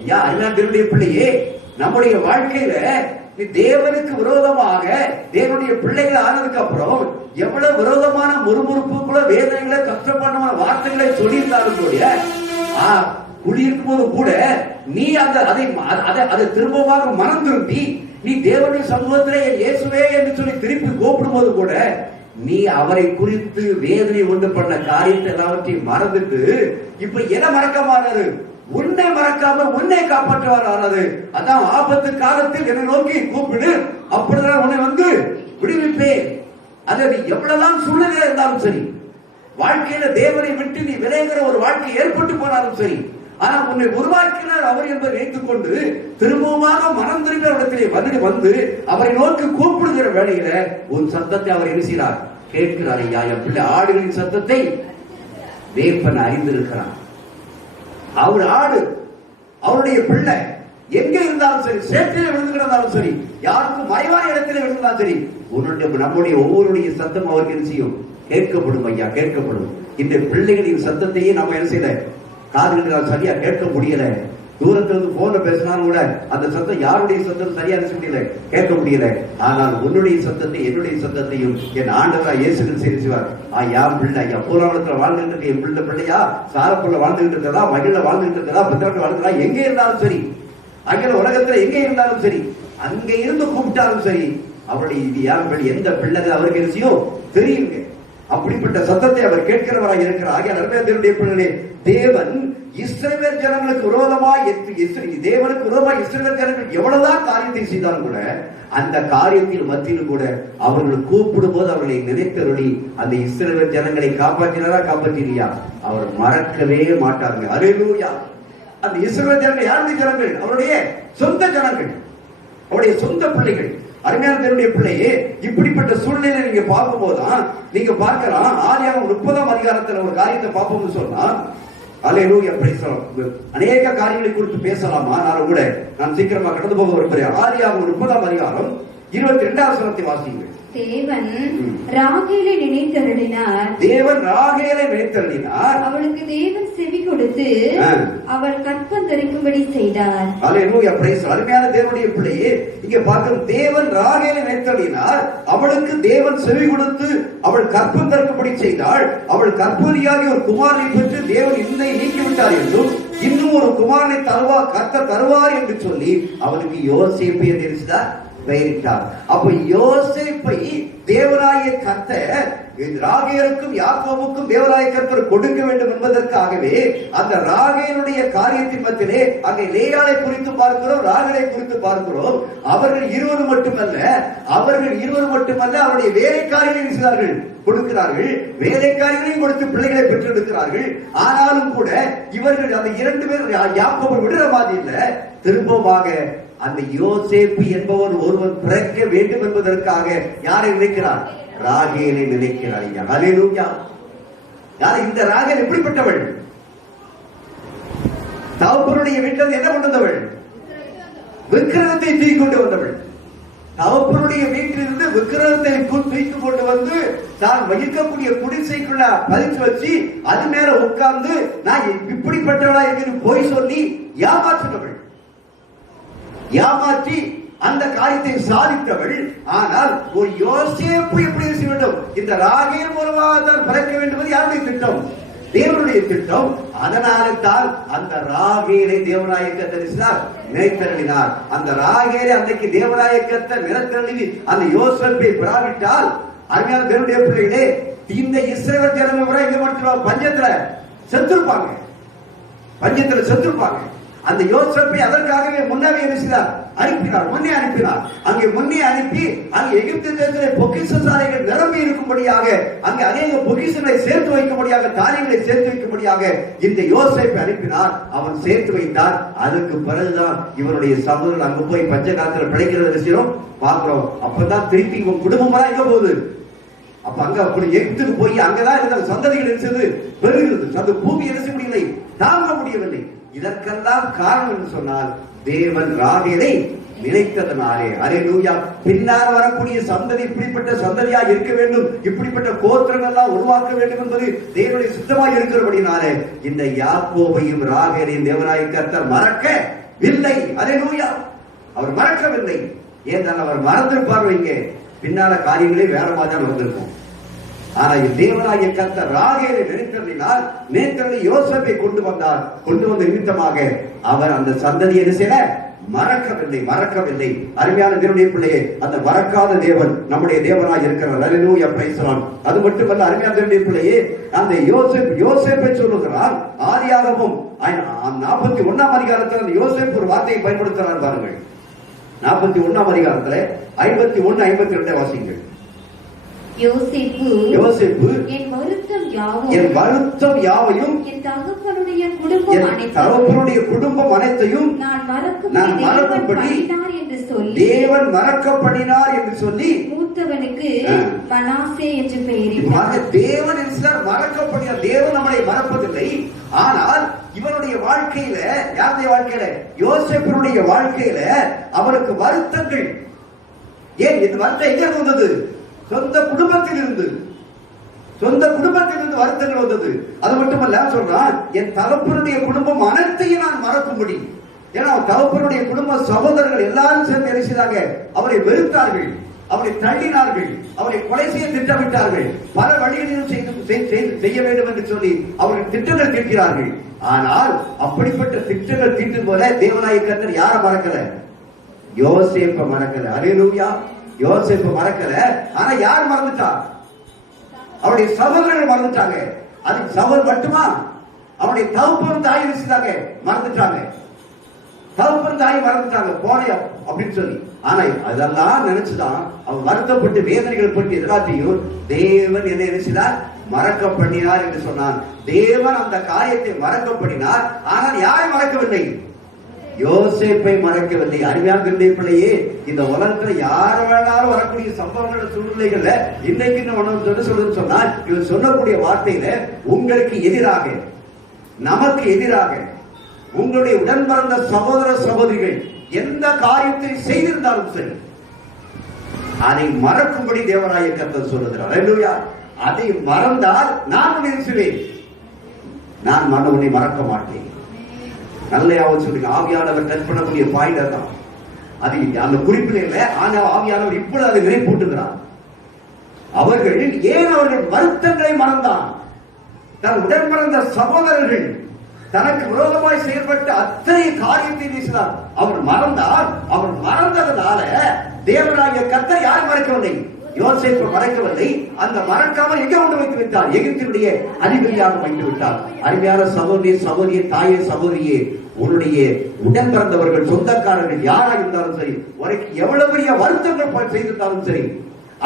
ஐயா, அருமையான பிள்ளையே, நம்முடைய வாழ்க்கையில தேவனுக்கு விரோதமாக தேவனுடைய பிள்ளைகள் ஆனதுக்கு அப்புறம் எவ்வளவு விரோதமான முறுமுறுப்புகளோ வேதனைகளை கஷ்டமான வார்த்தைகளை சொல்லியிருந்தாலும் கூட குடியிருக்கும் போது கூட நீ அதை திரும்பமாக மனம் திரும்பி நீ தேவனுடைய சமூகத்திலே இயேசுவே என்று சொல்லி திருப்பி கூப்பிடும் போது கூட நீ அவரை குறித்து வேதனை உண்டு பண்ண காரியத்தை எல்லாவற்றையும் மறந்துட்டு இப்ப எதை மறக்கமானது? உன்னை மறக்காம உன்னை காப்பாற்றுவாரானது. அதான் ஆபத்து காலத்தில் என்னை நோக்கி கூப்பிடு, அப்படிதான் உன்னை வந்து விடுவிப்பேன். அது எவ்வளவுதான் சூழ்நிலை இருந்தாலும் சரி, வாழ்க்கையில தேவனை விட்டு நீ விளைகிற ஒரு வாழ்க்கை ஏற்பட்டு போனாலும் சரி, ஆனா உன்னை உருவாக்கினார் அவர் என்பதை வைத்துக் கொண்டு திரும்பவுமாக மனம் திரும்பிய இடத்திலே வந்து அவரை நோக்கி கூப்பிடுகிற வேளையில உன் சத்தத்தை அவர் என்ன செய்கிறார்? கேட்கிறார். ஐயா, என் பிள்ளை ஆடுகளின் சத்தத்தை வேப்பன் அறிந்திருக்கிறார். அவர் ஆடு, அவருடைய பிள்ளை எங்க இருந்தாலும் சரி, சேற்றிலே விழுந்து கிடந்தாலும் சரி, யாருக்கும் மறைவான இடத்திலே விழுந்தாலும் சரி, நம்முடைய ஒவ்வொருடைய சத்தம் அவருக்கு என்ன செய்யும்? கேட்கப்படும். ஐயா, கேட்கப்படும். இந்த பிள்ளைகளின் சத்தத்தையே நம்ம என்ன செய்யல காதுகள் சரியா கேட்க முடியல. தூரத்திலிருந்து போன்ல பேசினாலும் கூட அந்த சத்தம் யாருடைய சத்தம் சரியா இருக்க முடியல, கேட்க முடியல. ஆனால் உன்னுடைய சத்தத்தை என்னுடைய சத்தத்தையும் என் ஆண்டவராய் இயேசு செலுத்துவார். என் பிள்ளை பூராவளத்துல வாழ்ந்துட்டு என் பிள்ளையா சாரப்புள்ள வாழ்ந்துகிட்டு இருக்கிறதா, மகிழ வாழ்ந்துகிட்டு இருக்கிறதா, பத்திரத்துல வாழ்ந்துடா, எங்கே இருந்தாலும் சரி, அகில உலகத்துல எங்கே இருந்தாலும் சரி, அங்க இருந்து கூப்பிட்டாலும் சரி, அவருடைய இது யார் பிள்ளை, எந்த பிள்ளைங்க அவருக்கு இருந்துச்சோ தெரியுங்க. அப்படிப்பட்ட சத்தத்தை அவர் கேட்கிறவராக இருக்கிறார். ஆகிய நர்மேந்திரனுடைய பிள்ளைகளே, தேவன் இஸ்ரவேல் ஜனங்களுக்கு விரோதமாய் தேவனுக்கு விரோதமாய் இஸ்ரவேல் ஜனங்கள் எவ்வளவுதான் காரியத்தை செய்தாலும் கூட அந்த காரியத்தில் மத்தியில் கூட அவர்கள் கூப்பிடும் போது அவர்களை நினைத்தருளி அந்த இஸ்ரவேல் ஜனங்களை காப்பாற்றினாரா, காப்பாற்றியா? அவர் மறக்கவே மாட்டார்கள். அல்லேலூயா. அந்த இஸ்ரவேல் ஜனங்கள் யாருடைய ஜனங்கள்? அவருடைய சொந்த ஜனங்கள், அவருடைய சொந்த பிள்ளைகள். அருமையான தேவனுடைய பிள்ளையே, இப்படிப்பட்ட சூழ்நிலை நீங்க பார்க்கும் போதுதான் நீங்க பார்க்கலாம். ஆதியாகமம் 30ஆம் அதிகாரத்துல ஒரு காரியத்தை பார்ப்போம்னு சொன்னா, அல்லேலூயா, பிரைஸ் தி லார்ட். அநேக காரியங்களை குறித்து பேசலாமா, நான் கூட நான் சீக்கிரமா கடந்து போக விரும்புகிறேன். ஆதியாகமம் 30ஆம் அதிகாரம் 22ஆம் வசனத்தை வாசியுங்கள். தேவன் ராகேலை நினைத்தருளினார். தேவன் ராகேலை நினைத்தருளினார். அவளுக்கு தேவன் செவி கொடுத்து அவள் கற்பம் தரிக்கும்படி செய்தார். அல்லேலூயா, பிரைஸ் தி லார்ட். அருமையான தேவனுடைய பிள்ளையே, இங்க பார்க்கிறோம், தேவன் ராகேலை நினைத்தருளினார். அவளுக்கு தேவன் செவி கொடுத்து அவள் கற்பம் தரிக்கும்படி செய்தாள். அவள் கற்பவதியாகி ஒரு குமாரனை பெற்று தேவன் இன்னை நீக்கிவிட்டார் என்றும் இன்னும் ஒரு குமாரனை கர்த்தர் தருவார் என்று சொல்லி அவனுக்கு யோசேப்பு என்று இருந்தார் பெயரிட்டார். அப்ப யோசேப்பை தேவனாய கர்த்தர் ராகேலுக்கும் யாக்கோபுக்கும் தேவனாய கர்த்தர் கொடுக்க வேண்டும் என்பதற்காகவே அந்த ராகேலுடைய காரியத்தின் மத்தியிலே அங்கே லேயாளை குறித்து பார்க்கிறோம், ராகேலை குறித்து பார்க்கிறோம். அவர்கள் இருவரும் மட்டுமல்ல அவருடைய வேலைக்காரிகளை செய்தார்கள், கொடுக்கிறார்கள். வேலைக்காரிகளையும் கொடுத்து பிள்ளைகளை பெற்றெடுக்கிறார்கள். ஆனாலும் கூட இவர்கள் அந்த 2 பேர் யாக்கோபை விடுற மாதிரி இல்ல, திரும்பமாக அந்த யோசேப்பு என்பவர் ஒருவர் பிறக்க வேண்டும் என்பதற்காக யாரை நினைக்கிறார்? ராகேலை நினைக்கிறார். அல்லேலூயா. யார் இந்த ராகேல்? எப்படிப்பட்டவள்? தகப்பனுடைய வீட்டில் என்ன கொண்டு வந்தவள்? விக்கிரகத்தை தூக்கி கொண்டு வந்தவள். தகப்பனுடைய வீட்டிலிருந்து விக்கிரகத்தை தூக்கி கொண்டு வந்து தான் வகிக்கக்கூடிய குடிசைக்குள்ள பதிச்சு வச்சு அது மேல உட்கார்ந்து நான் இப்படிப்பட்டவளா என்று போய் சொல்லி ஏமாற்றி அந்த காரியத்தை சாதித்தவள். ஆனால் ஒரு யோசேப்பு எப்படி செய்ய வேண்டும்? இந்த ராகேல் மூலமாக தான் பிறக்க வேண்டும். யாருடைய திட்டம்? தேவனுடைய திட்டம். அதனால தான் அந்த ராகேலை தேவநாயகத்தை நினைத்தருளினார். அந்த ராகேலை அன்றைக்கு தேவநாயகத்தை நினைத்தருளி அந்த யோசேப்பை பெறாவிட்டால், அருமையான தேவனுடைய பிள்ளைகளே, இந்த இஸ்ரவேல் ஜனங்கள் எங்க மட்டும் பஞ்சத்துல செத்துருப்பாங்க. அந்த யோசேப்பை அதற்காகவே முன்னாவே என்ன செய்தார்? முன்னே அனுப்பினார். அங்கே முன்னே அனுப்பி அங்கே எகிப்து தேசத்திலே பொக்கிஷசாலைகள் நிரம்பி இருக்கும்படியாக, அங்கே அநேக பொக்கிஷங்களை சேர்த்து வைக்கும்படியாக, காரியங்களை சேர்த்து வைக்கும்படியாக இந்த யோசேப்பை அனுப்பினார். அவன் சேர்த்து வைத்தார். அதற்கு பிறகுதான் இவருடைய சகோதரர் அங்கு போய் பஞ்ச காலத்துல பிழைக்கிறது விஷயம் பார்க்கிறோம். அப்பதான் திருப்பி இவன் குடும்பம் எங்க போகுது? அப்ப அங்க அப்படி எகிப்துக்கு போய் அங்கதான் இருந்த சந்ததிகள் இருந்தது பெருகிறது. அந்த பூமி என்ன செய்ய முடியவில்லை, தாங்க முடியவில்லை. இதற்கெல்லாம் காரணம் என்று சொன்னால் தேவன் ராகேலை நினைத்ததனாலே. அல்லேலூயா. பின்னால் வரக்கூடிய சந்ததி இப்படிப்பட்ட சந்ததியா இருக்க வேண்டும், இப்படிப்பட்ட கோத்திரங்கள் எல்லாம் உருவாக்க வேண்டும் என்பது தேவனுடைய சித்தமாய் இருக்கிறபடினாலே இந்த யாக்கோபையும் ராகேலையும் தேவனாய கர்த்தர் மறக்கவில்லை. அல்லேலூயா. அவர் மறக்கவில்லை. ஏன் அவர் மறந்திருப்பார் வைங்க, பின்னால காரியங்களே வேற மாதிரி வந்திருக்கும். ஆனா தேவனாகிய கர்த்தர் ராகேலை நினைத்தருளினார். நேற்றனை யோசேப்பை கொண்டு வந்த நிமித்தமாக அவர் அந்த சந்ததியை என்ன செய்யல? மறக்கவில்லை. அருமையான தேவனுடைய பிள்ளையே, அந்த மறக்காத தேவன் நம்முடைய தேவனாய் இருக்கிறார். அல்லேலூயா, பிரைஸ் தி லார்ட். அது மட்டுமல்ல, அருமையான தேவனுடைய பிள்ளையே, அந்த யோசேப்பை சொல்லுகிறார். ஆதியாகமம் 41ஆம் அதிகாரத்தில் அந்த யோசேப்பு ஒரு வார்த்தையை பயன்படுத்துகிறார் பாருங்கள். 41ஆம் அதிகாரத்தில் 51, 52 வாசிங்கள். யோசேப்பு என் வருத்தம் யாவையும் என் தகப்பனுடைய குடும்பம் அனைத்தையும் நான் மறக்கும்படி தேவன் மறக்கப்படினார் என்று சொல்லி மூத்தவனுக்கு மனாசே என்று பெயரிட்டார். தேவன் மறக்கப்படினார். தேவன் நம்மளை மறப்பதில்லை. ஆனால் இவனுடைய வாழ்க்கையில, யாருடைய வாழ்க்கையில? யோசேப்பினுடைய வாழ்க்கையில அவனுக்கு வருத்தங்கள். ஏன் இந்த வருத்தம் எங்க வந்தது? சொந்த குடும்பத்தில் இருந்து. சொந்த குடும்பத்திலிருந்து வருத்தங்கள் வந்தது. அது மட்டுமல்ல சொல்றான், என் தகப்பனுடைய குடும்பம் அனைத்தையும் நான் மறக்கும்படி. ஏன்னா தகப்பனுடைய குடும்ப சகோதரர்கள் எல்லாரும் சேர்ந்து எரிசிதாக அவரை வெறுத்தார்கள், அவரை தள்ளினார்கள், அவரை கொலை செய்ய திட்டமிட்டார்கள், பல வழிகளிலும் செய்ய வேண்டும் என்று சொல்லி அவர்கள் திட்டங்கள் தீர்க்கிறார்கள். ஆனால் அப்படிப்பட்ட திட்டங்கள் தீட்டும் போல தேவனாய கர்த்தர் யாரை மறக்கல? யோசேப்பை மறக்கல. அல்லேலூயா. யோசேப்பை மறக்கல. ஆனா யார் மறந்துட்டா? அவருடைய சகோதரர்கள் மறந்துட்டாங்க. அதுக்கு சகோதரர் மட்டுமா? அவருடைய தகப்பன் தாய் விசிட்டாங்க, மறந்துட்டாங்க. தகப்பன் தாய் மறந்துட்டாங்க போனே அப்படின்னு சொல்லி. ஆனா அதெல்லாம் நினைச்சுதான் அவன் வருத்தப்பட்டு வேதனைகள் பட்டு எல்லாத்தையும் தேவன் என்ன நினைச்சார்? மறக்க பண்ணினார் என்று சொன்னான். தேவன் அந்த காரியத்தை மறக்க பண்ணினார். ஆனால் யாரை மறக்கவில்லை? யோசேப்பை மறக்கவில்லை. அருமையான பிள்ளையே, இந்த உலகத்துல யார் வேணாலும் வரக்கூடிய சம்பவங்கள சூழ்நிலைகள்ல இன்னைக்கு சொல்லுன்னு சொன்னால் இவர் சொல்லக்கூடிய வார்த்தையில உங்களுக்கு எதிராக, நமக்கு எதிராக உங்களுடைய உடன் பிறந்த சகோதர சகோதரிகள் எந்த காரியத்தை செய்திருந்தாலும் சரி, அதை மறக்கும்படி தேவனாய கர்த்தர் சொல்லுகிறார். அல்லேலூயா. அதை மறந்தால் நான் உன்னை செய்வேன், நான் உன்னை மறக்க மாட்டேன். நல்லையாவும் சொல்லுங்க. ஆவியானவர் டச் பண்ணக்கூடிய பாயிண்ட் தான் அது. அந்த குறிப்பில் இல்லை, ஆனா ஆவியானவர் இப்பொழுது அதை நினைப்பூட்டுகிறார். அவர்கள் ஏன் அவர்கள் வருத்தங்களை மறந்தான்? தன் உடன் பிறந்த சகோதரர்கள் தனக்கு விரோதமாய் செயல்பட்ட அத்தனை காரியத்தை வீசினார். அவர் மறந்தார். அவர் மறந்ததுனால தேவனாகிய கர்த்தர் யார் மறக்கவில்லை? யோசேப்பை மறக்கவில்லை. அந்த மறக்காமல் எங்கே கொண்டு வைத்து விட்டார்? எகிப்தினுடைய அதிபதியாக வைத்து விட்டார். அருமையான சகோதரியே, தாயே, சகோதரியே, உன்னுடைய உடன் பிறந்தவர்கள், சொந்தக்காரர்கள் யாராக இருந்தாலும் சரி, உனக்கு எவ்வளவு பெரிய வருத்தங்கள் செய்திருந்தாலும் சரி,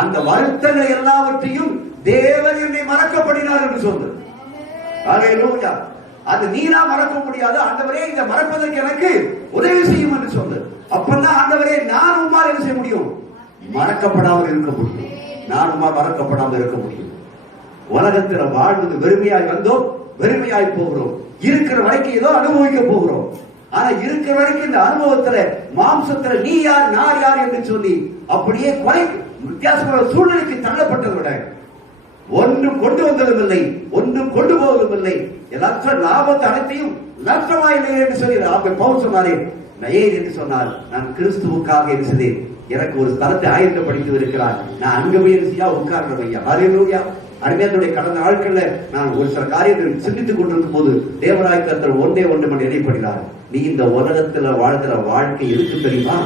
அந்த வருத்தங்கள் எல்லாவற்றையும் தேவன் என்னை மறக்கப்படினார் என்று சொன்னார். அல்லேலூயா. அது நீரா மறக்க முடியாது. ஆண்டவரே, இதை மறப்பதற்கு எனக்கு உதவி செய்யும் என்று சொன்னார். அப்பதான் ஆண்டவரே, நான் உம்மால் என்ன செய்ய முடியும்? மறக்கப்படாமல் இருக்க முடியும். நான் மறக்கப்படாமல் இருக்க முடியும். உலகத்தில் வாழ்வது வெறுமையாய் வந்தோம், வெறுமையாய் போகிறோம். இருக்கிற வரைக்கும் ஏதோ அனுபவிக்க போகிறோம். ஆனா இருக்கிற வரைக்கும் இந்த அனுபவத்துல மாம்சத்துல நீ யார் நான் யார் என்று சொல்லி அப்படியே வித்தியாசமான சூழ்நிலைக்கு தள்ளப்பட்டதை விட ஒன்றும் கொண்டு வந்ததும் இல்லை, ஒன்றும் கொண்டு போவதும் இல்லை, எல்லாத்தையும் லாபத்தை அனைத்தையும் நஷ்டமாயில்லை என்று சொல்லி பவுல் சொன்னாரே, ஏன் என்று சொன்னார், நான் கிறிஸ்துவுக்காக இருக்கிறேன், எனக்கு ஒரு ஸ்தலத்தை ஆயத்தப்படுத்தி இருக்கிறார், நான் அங்க போய் உட்கார்ந்த ஐயா. அல்லேலூயா. அருமையானுடைய கடந்த நாட்கள்ல நான் ஒரு சில காரியங்களை சிந்தித்துக் கொண்டிருக்கும் போது தேவனாய கர்த்தர் ஒன்றே ஒன்று இடைப்படுகிறார். நீ இந்த உலகத்துல வாழ்கிற வாழ்க்கை இருக்கு தெரியுமா?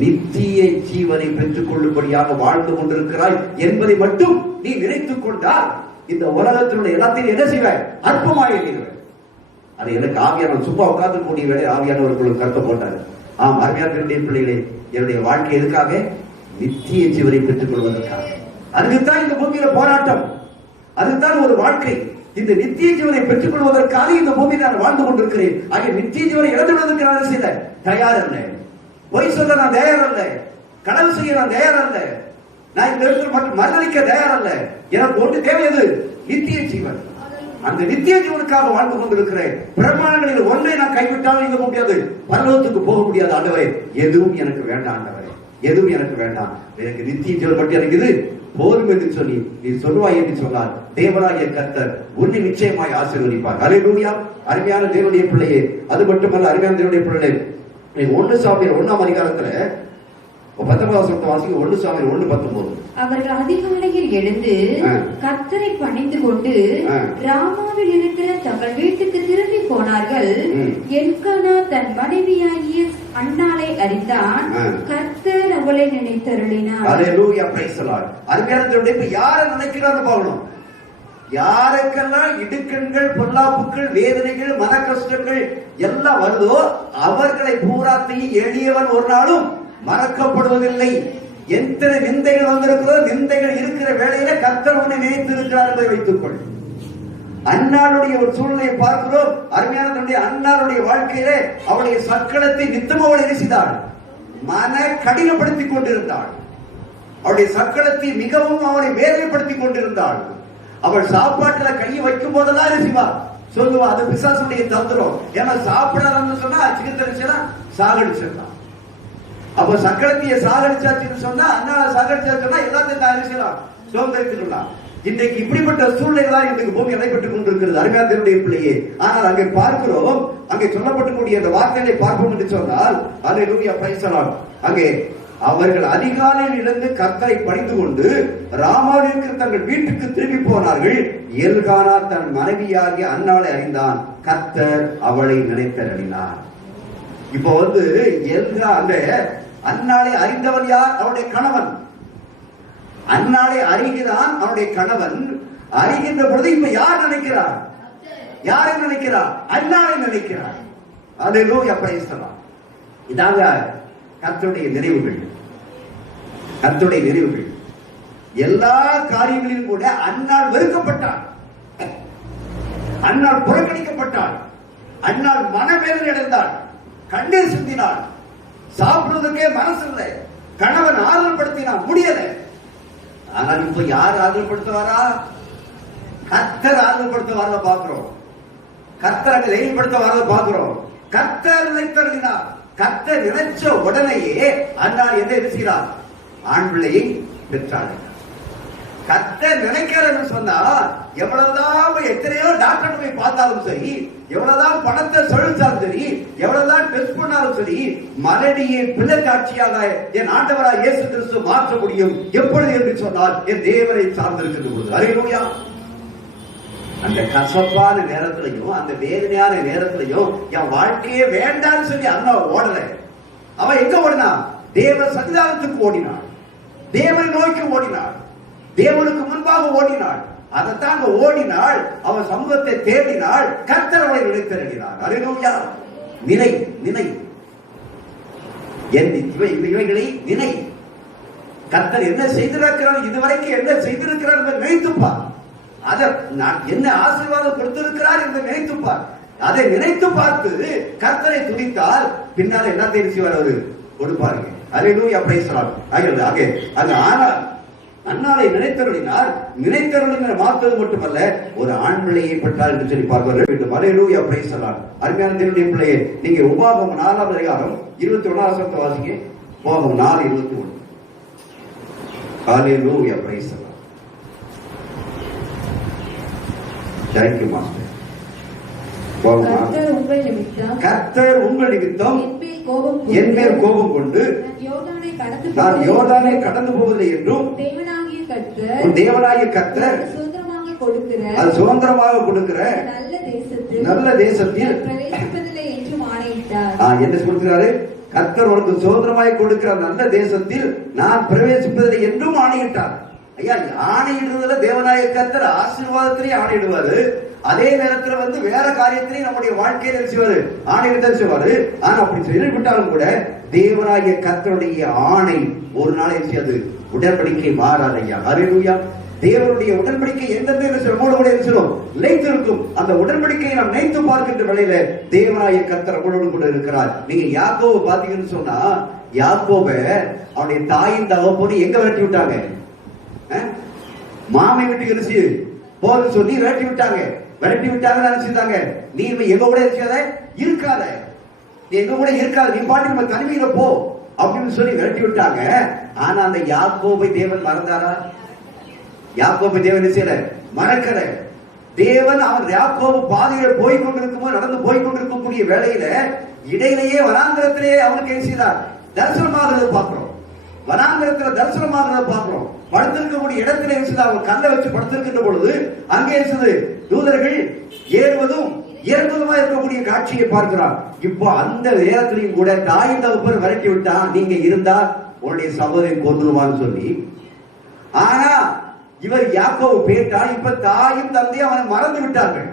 நித்திய ஜீவனை பெற்றுக் கொள்ளும்படியாக வாழ்ந்து கொண்டிருக்கிறாய் என்பதை மட்டும் நீ நினைத்துக் கொண்டால் இந்த உலகத்தினுடைய எல்லாத்தையும் என்ன செய்வாய்? அற்பமாய் எண்ணுகிறாய். அது எனக்கு ஆவியானவர் சும்மா உட்கார்ந்து கூடிய வேலை ஆவியானவர்களுக்கு கருத்து போட்டார். ஆம், அருமையான பிள்ளைகளே, என்னுடைய வாழ்க்கை எதுக்காக? நித்திய ஜீவனை பெற்றுக் கொள்வதற்காக. அதுக்குத்தான் இந்த பூமியில போராட்டம், அதுதான் ஒரு வாழ்க்கை. இந்த நித்திய ஜீவனை பெற்றுக் கொள்வதற்காக இந்த பூமியில் நான் வாழ்ந்து கொண்டிருக்கிறேன். ஆகிய நித்திய ஜீவனை இழந்துவிடுவதற்கு நான் செய்ய தயார் அல்ல. பொய் சொல்ல நான் தயார் அல்ல. கடல் செய்ய நான் தயார் அல்ல. நான் இந்த இடத்துல மட்டும் மறுதளிக்க தயார் அல்ல. எனக்கு ஒன்று தேவையது நித்திய ஜீவன். அந்த நித்திய ஜீவனுக்காக வாழ்ந்து கொண்டிருக்கிறேன். பிரமாணங்களில் ஒன்றை நான் கைவிட்டாலும் இருக்க முடியாது, பரலோகத்துக்கு போக முடியாது. ஆண்டவரே, எதுவும் எனக்கு வேண்டாம். ஆண்டவரே, எதுவும் எனக்கு வேண்டாம். எனக்கு நித்திய ஜீவன் மட்டும் எனக்கு இது போதும் என்று சொல்லி நீ சொல்வாய் என்று சொன்னார். தேவனாகிய கர்த்தர் உன்னை நிச்சயமாய் ஆசீர்வதிப்பார். அல்லேலூயா. அருமையான தேவனுடைய பிள்ளையே, அது மட்டுமல்ல, அருமையான தேவனுடைய பிள்ளை, 1 சாமுவேல் 1ஆம் அதிகாரத்துல 19ஆம் வசனத்தை வாசிங்க. 1 சாமுவேல் 1:19. அவர்கள் அதிகாலையில் எழுந்து கர்த்தரை பணிந்து கொண்டு ராமாவில் இருக்கிற தங்கள் வீட்டுக்கு திரும்பி போனார்கள். எல்கானா தன் மனைவியாகிய அன்னாளை அறிந்தான். கர்த்தர் அவளை நினைத்தருளினார். அல்லேலூயா. Praise the Lord. அருமையான தேவனுடைய பிள்ளை, யாரை நினைக்கிறான்னு பார்க்கணும். யாருக்கெல்லாம் இடுக்கண்கள், பொல்லாப்புக்கள், வேதனைகள், மன கஷ்டங்கள் எல்லாம் வருதோ அவர்களை பூராத்தையும் எளியவன் ஒரு நாளும் மறக்கப்படுவதில்லை. எத்தனை நிந்தைகள் வந்திருக்கிறதோ, நிந்தைகள் இருக்கிற வேளையில கர்த்தர் உன்னை நினைத்து இருக்கிறார் என்பதை வைத்துக் கொள். அன்னாளுடைய ஒரு சூழ்நிலையை பார்க்கிறோம். அருமையான அன்னாளுடைய வாழ்க்கையிலே அவளுடைய சக்களத்தை நித்தம் அவள் எரிசித்தாள், மன கடினப்படுத்திக் கொண்டிருந்தாள். அவளுடைய சக்களத்தை மிகவும் அவளை வேதனைப்படுத்திக் கொண்டிருந்தாள். அவள் சாப்பாட்டுல கையை வைக்கும் போதெல்லாம் எரிசிவா சொல்லுவா, அது பிசாசுடைய தந்திரம். ஏன்னா சாப்பிடலாம்னு சொன்னா சிக்கத்தரிசா சாகடிச்சிடலாம். அப்ப சக்கரத்தைய சாகடிச்சாச்சுன்னு சொன்னா, அண்ணா சாகடிச்சா சொன்னா எல்லாத்தையும் அரிசிலாம் சுதந்திரித்துக்கலாம். இன்றைக்கு இப்படிப்பட்ட சூழ்நிலை தான் இன்றைக்கு பூமி நடைபெற்றுக் கொண்டிருக்கிறது அருமையானவருடைய பிள்ளையே. ஆனால் அங்கே பார்க்கிறோம், அங்கே சொல்லப்பட்டக்கூடிய அந்த வார்த்தைகளை பார்ப்போம் என்று சொன்னால் அல்லேலூயா பிரைஸ் தி லார்ட். அங்கே அவர்கள் அதிகாலையில் இருந்து கர்த்தரை பணிந்து கொண்டு ராமாவில் இருக்கிற தங்கள் வீட்டுக்கு திரும்பி போனார்கள். எல்கானா தன் மனைவியாகிய அன்னாளை அறிந்தான், கர்த்தர் அவளை நினைத்தருளினார். இப்போ எல்கா அந்த அன்னாளை அறிந்தவன் யார்? அவருடைய கணவன். அன்னாளை அறிகிறான் அவனுடைய கணவன். அறிகின்ற பொழுது இப்ப யார் நினைக்கிறார்? யாரை நினைக்கிறார்? அன்னாளை நினைக்கிறார். அல்லேலூயா பிரைஸ் தி லார்ட். இதாங்க கர்த்தருடைய நினைவுகள். கர்த்தருடைய நினைவுகள். எல்லா காரியங்களிலும் கூட அன்னாள் வெறுக்கப்பட்டாள், அன்னாள் புறக்கணிக்கப்பட்டாள், அன்னாள் மனவேதனை அடைந்தாள், கண்ணீர் சிந்தினாள், சாப்பிடுவதற்கே மனசு இல்லை, கணவன் ஆறுதல் படுத்தினான், முடியல. ஆனால் இப்ப யார் ஆறுதல் படுத்துவாரா? கர்த்தர் ஆறுதல் படுத்துவார பாக்குறோம். கர்த்தர் அங்க தைரியப்படுத்த வரத பாக்குறோம். கர்த்தர் நினைத்தருளினார். கர்த்தர் நினைச்ச உடனேயே அன்னாள் என்ன இருக்கிறார்? ஆண் பிள்ளையை பெற்றாள். கர்த்தர் நினைக்கிறன்னு சொன்னா எவ்வளவுதான் எத்தனையோ டாக்டர் போய் பார்த்தாலும் சரி, எவ்வளவுதான் பணத்தை செலுத்தாலும் சரி, எவ்வளவுதான் டெஸ்ட் பண்ணாலும் சரி, மலடியை பிள்ளை காட்சியாக என் ஆண்டவராக இயேசு கிறிஸ்து மாற்ற முடியும். எப்பொழுது என்று சொன்னால் என் தேவனை சார்ந்திருக்கின்ற பொழுது. அல்லேலூயா. அந்த கசப்பான நேரத்திலையும் அந்த வேதனையான நேரத்திலையும் என் வாழ்க்கையே வேண்டான்னு சொல்லி அண்ணா ஓடல. அவன் எங்க ஓடினா? தேவ சன்னிதானத்துக்கு ஓடினாள், தேவனை நோக்கி ஓடினாள், தேவனுக்கு முன்பாக ஓடினாள். அதைத்தான் ஓடினாள். அவன் சமூகத்தை தேடினாள். கர்த்தர் அவளை நினைத்தருளினார். அல்லேலூயா. நினை நினை இவைகளை நினை. கர்த்தர் என்ன செய்திருக்கிறார், இதுவரைக்கும் என்ன செய்திருக்கிறார் என்று நினைத்துப்பார். அதை என்ன ஆசீர்வாதம் கொடுத்திருக்கிறார் என்று நினைத்துப்பார். அதை நினைத்து பார்த்து கர்த்தரை துதித்தால் பின்னால் என்ன தெரிவிச்சுவார்? அவரு கொடுப்பாருங்க. அல்லேலூயா பிரைஸ் தி லார்ட். அங்க அன்னாளை நினைத்தருளினார். நினைத்தருளின மாத்தது மட்டுமல்ல, ஒரு ஆண் பிள்ளையை பெற்றார் என்று சொல்லி பார்க்க வேண்டும். அல்லேலூயா பிரைஸ் தி லார்ட். அருமையான தேவனுடைய பிள்ளையே, நீங்க உபாகமம் 4ஆம் அதிகாரம் 21 வாசிங்க. உபாகமம் 4:21. Hallelujah praise the Lord. Thank you, Master. கர்த்தர் உங்கள் நிமித்தம் என் மேல் கோபம் கொண்டு நான் யோர்தானை கடந்து போவதில்லை என்றும் உன் தேவனாகிய கர்த்தர் அது சுதந்திரமாக கொடுக்கிற நல்ல தேசத்தில் என்ன சொல்கிறாரு? கர்த்தர் உனக்கு சுதந்திரமாக கொடுக்கிற நல்ல தேசத்தில் நான் பிரவேசிப்பதில்லை என்றும் ஆணையிட்டார். ஐயா, ஆணையிடுறதுல தேவனாய கர்த்தர் ஆசீர்வாதத்திலேயே ஆணையிடுவாரு. அதே நேரத்தில் வேற காரியத்திலேயே நம்முடைய வாழ்க்கையில செய்வாரு, ஆணையிட செய்வாரு. ஆனா அப்படி சொல்லிவிட்டாலும் கூட தேவனாய கர்த்தருடைய ஆணை ஒரு நாளை செய்யாது, உடன்படிக்கை மாறாது. ஐயா, அல்லேலூயா. தேவனுடைய உடன்படிக்கை எந்தெந்த நிலைத்திருக்கும். அந்த உடன்படிக்கையை நாம் நினைத்து பார்க்கின்ற வேளையில தேவனாய கர்த்தர் நம்மளோடு கூட இருக்கிறார். நீங்க யாக்கோபை பாத்தீங்கன்னு சொன்னா, யாக்கோபை அவனுடைய தாயின் தகப்பனை எங்க விரட்டி விட்டாங்க? மாமை வீட்டுக்கு இருந்துச்சு போது சொல்லி விரட்டி விட்டாங்க. விரட்டி விட்டாங்க நினைச்சுட்டாங்க, நீ எங்க கூட இருக்காத, நீ எங்க கூட இருக்காத, நீ பாட்டு நம்ம தனிமையில போ அப்படின்னு சொல்லி விரட்டி விட்டாங்க. ஆனா அந்த யாக்கோபை தேவன் மறந்தாரா? யாக்கோபை தேவன் செய்யல, மறக்கல. தேவன் அவன் யாக்கோபு பாதையில போய்கொண்டிருக்கும் நடந்து போய்கொண்டிருக்கக்கூடிய வேளையில இடையிலேயே வனாந்திரத்திலேயே அவனுக்கு என்ன செய்தார்? தரிசனமாகிறத பார்க்கிறோம். வனாந்திரத்துல தரிசனமாகிறத பார்க்கிறோம். படுத்திருக்கக்கூடிய இடத்துல இருந்தது, அவங்க கல்லை வச்சு படுத்திருக்கின்ற பொழுது அங்கே இருந்தது தூதர்கள் ஏறுவதும் இறங்குவதுமா இருக்கக்கூடிய காட்சியை பார்க்கிறார். இப்போ அந்த நேரத்திலையும் கூட தாயின் தகப்பன் விரட்டி விட்டா, நீங்க இருந்தா உன்னுடைய சகோதரி கொன்றுவான்னு சொல்லி. ஆனா இவர் யாக்கோபு பேட்டால் இப்ப தாயும் தந்தையும் அவனை மறந்து விட்டார்கள்.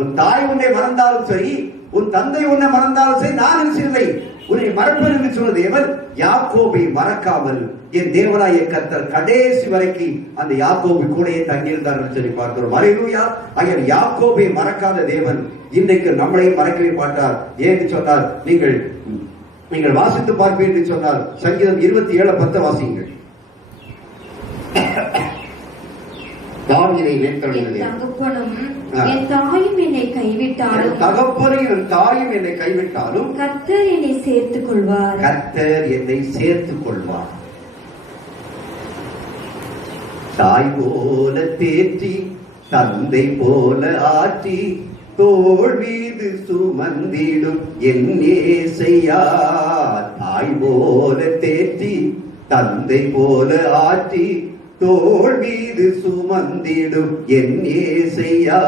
உன் தாய் உன்னை மறந்தாலும் சரி, உன் தந்தை உன்னை மறந்தாலும் சரி, நான் நினைச்சில்லை உன்னை மறப்பேன் என்று சொன்ன தேவன் யாக்கோபை மறக்காமல் என் தேவனாய கர்த்தர் கடைசி வரைக்கும் அந்த யாக்கோபு கூடயே தங்கியிருந்தார் என்று சொல்லி பார்க்கிறோம். அல்லேலூயா. ஆகிய யாக்கோபை மறக்காத தேவன் இன்றைக்கு நம்மளையும் மறக்கவே மாட்டார். ஏன்னு சொன்னார், நீங்கள் வாசித்து பார்ப்பீர்கள் என்று சொன்னார். சங்கீதம் 27:10 வாசியுங்கள். என் தாயும் என்னை கைவிட்டாலும் கர்த்தர் என்னை சேர்த்துக் கொள்வார். கர்த்தர் என்னை சேர்த்துக் கொள்வார். தாய் போல தேற்றி தந்தை போல ஆற்றி தோள் மீது சுமந்திடும் என் ஏசையா. தாய் போல தேற்றி தந்தை போல ஆற்றி தோள் மீது சுமந்திடும் என் ஏசையா.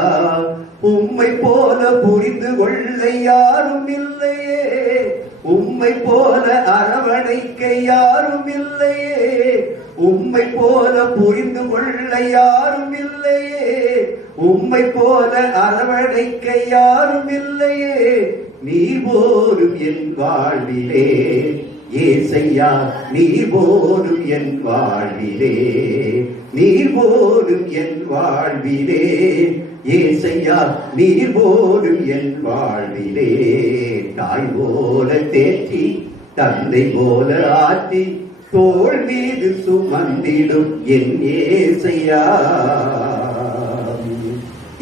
உம்மை போல புரிந்து கொள்ள யாரும் இல்லையே, உம்மை போல அரவணைக்க யாரும் இல்லையே, உம்மை போல புரிந்து கொள்ள யாரும் இல்லையே, உம்மை போல அரவணைக்க யாரும் இல்லையே. நீ போரும் என் வாழ்விலே ஏசையா, நீ போரும் என் வாழ்விலே, நீ போரும் என் வாழ்விலே ஏசையா, நீ போரும் என் வாழ்விலே. தாய் போல தேற்றி தந்தை போல ஆற்றி தோள் மீது சுமந்திடும் என் ஏசையா.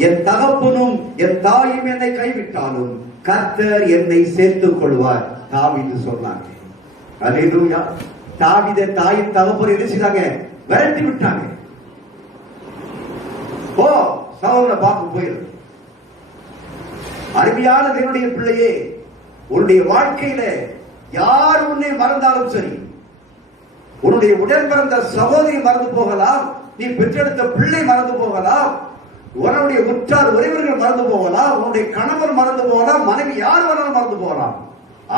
என் தகப்பனும் என் தாயும் என்னை கைவிட்டாலும் கர்த்தர் என்னை சேர்த்துக் கொள்வார். தாவீது சொன்னாங்க. அல்லேலூயா. தாவீதை தாயும் தகப்பன் என்ன செய்தாங்க? விரட்டி விட்டாங்க. ஓ சவுலை பார்க்க போயிரு. அருமையான தேவனுடைய பிள்ளையே, உன்னுடைய வாழ்க்கையில யார் உன்னை மறந்தாலும் சரி, உன்னுடைய உடன் பிறந்த சகோதரி மறந்து போகலாம், நீ பெற்றெடுத்த பிள்ளை மறந்து போகலாம், உன்னுடைய உற்றார் உறவினர்கள் மறந்து போகலாம், உன்னுடைய கணவர் மறந்து போகலாம், மனைவி யார் வேணாலும் மறந்து போகலாம்.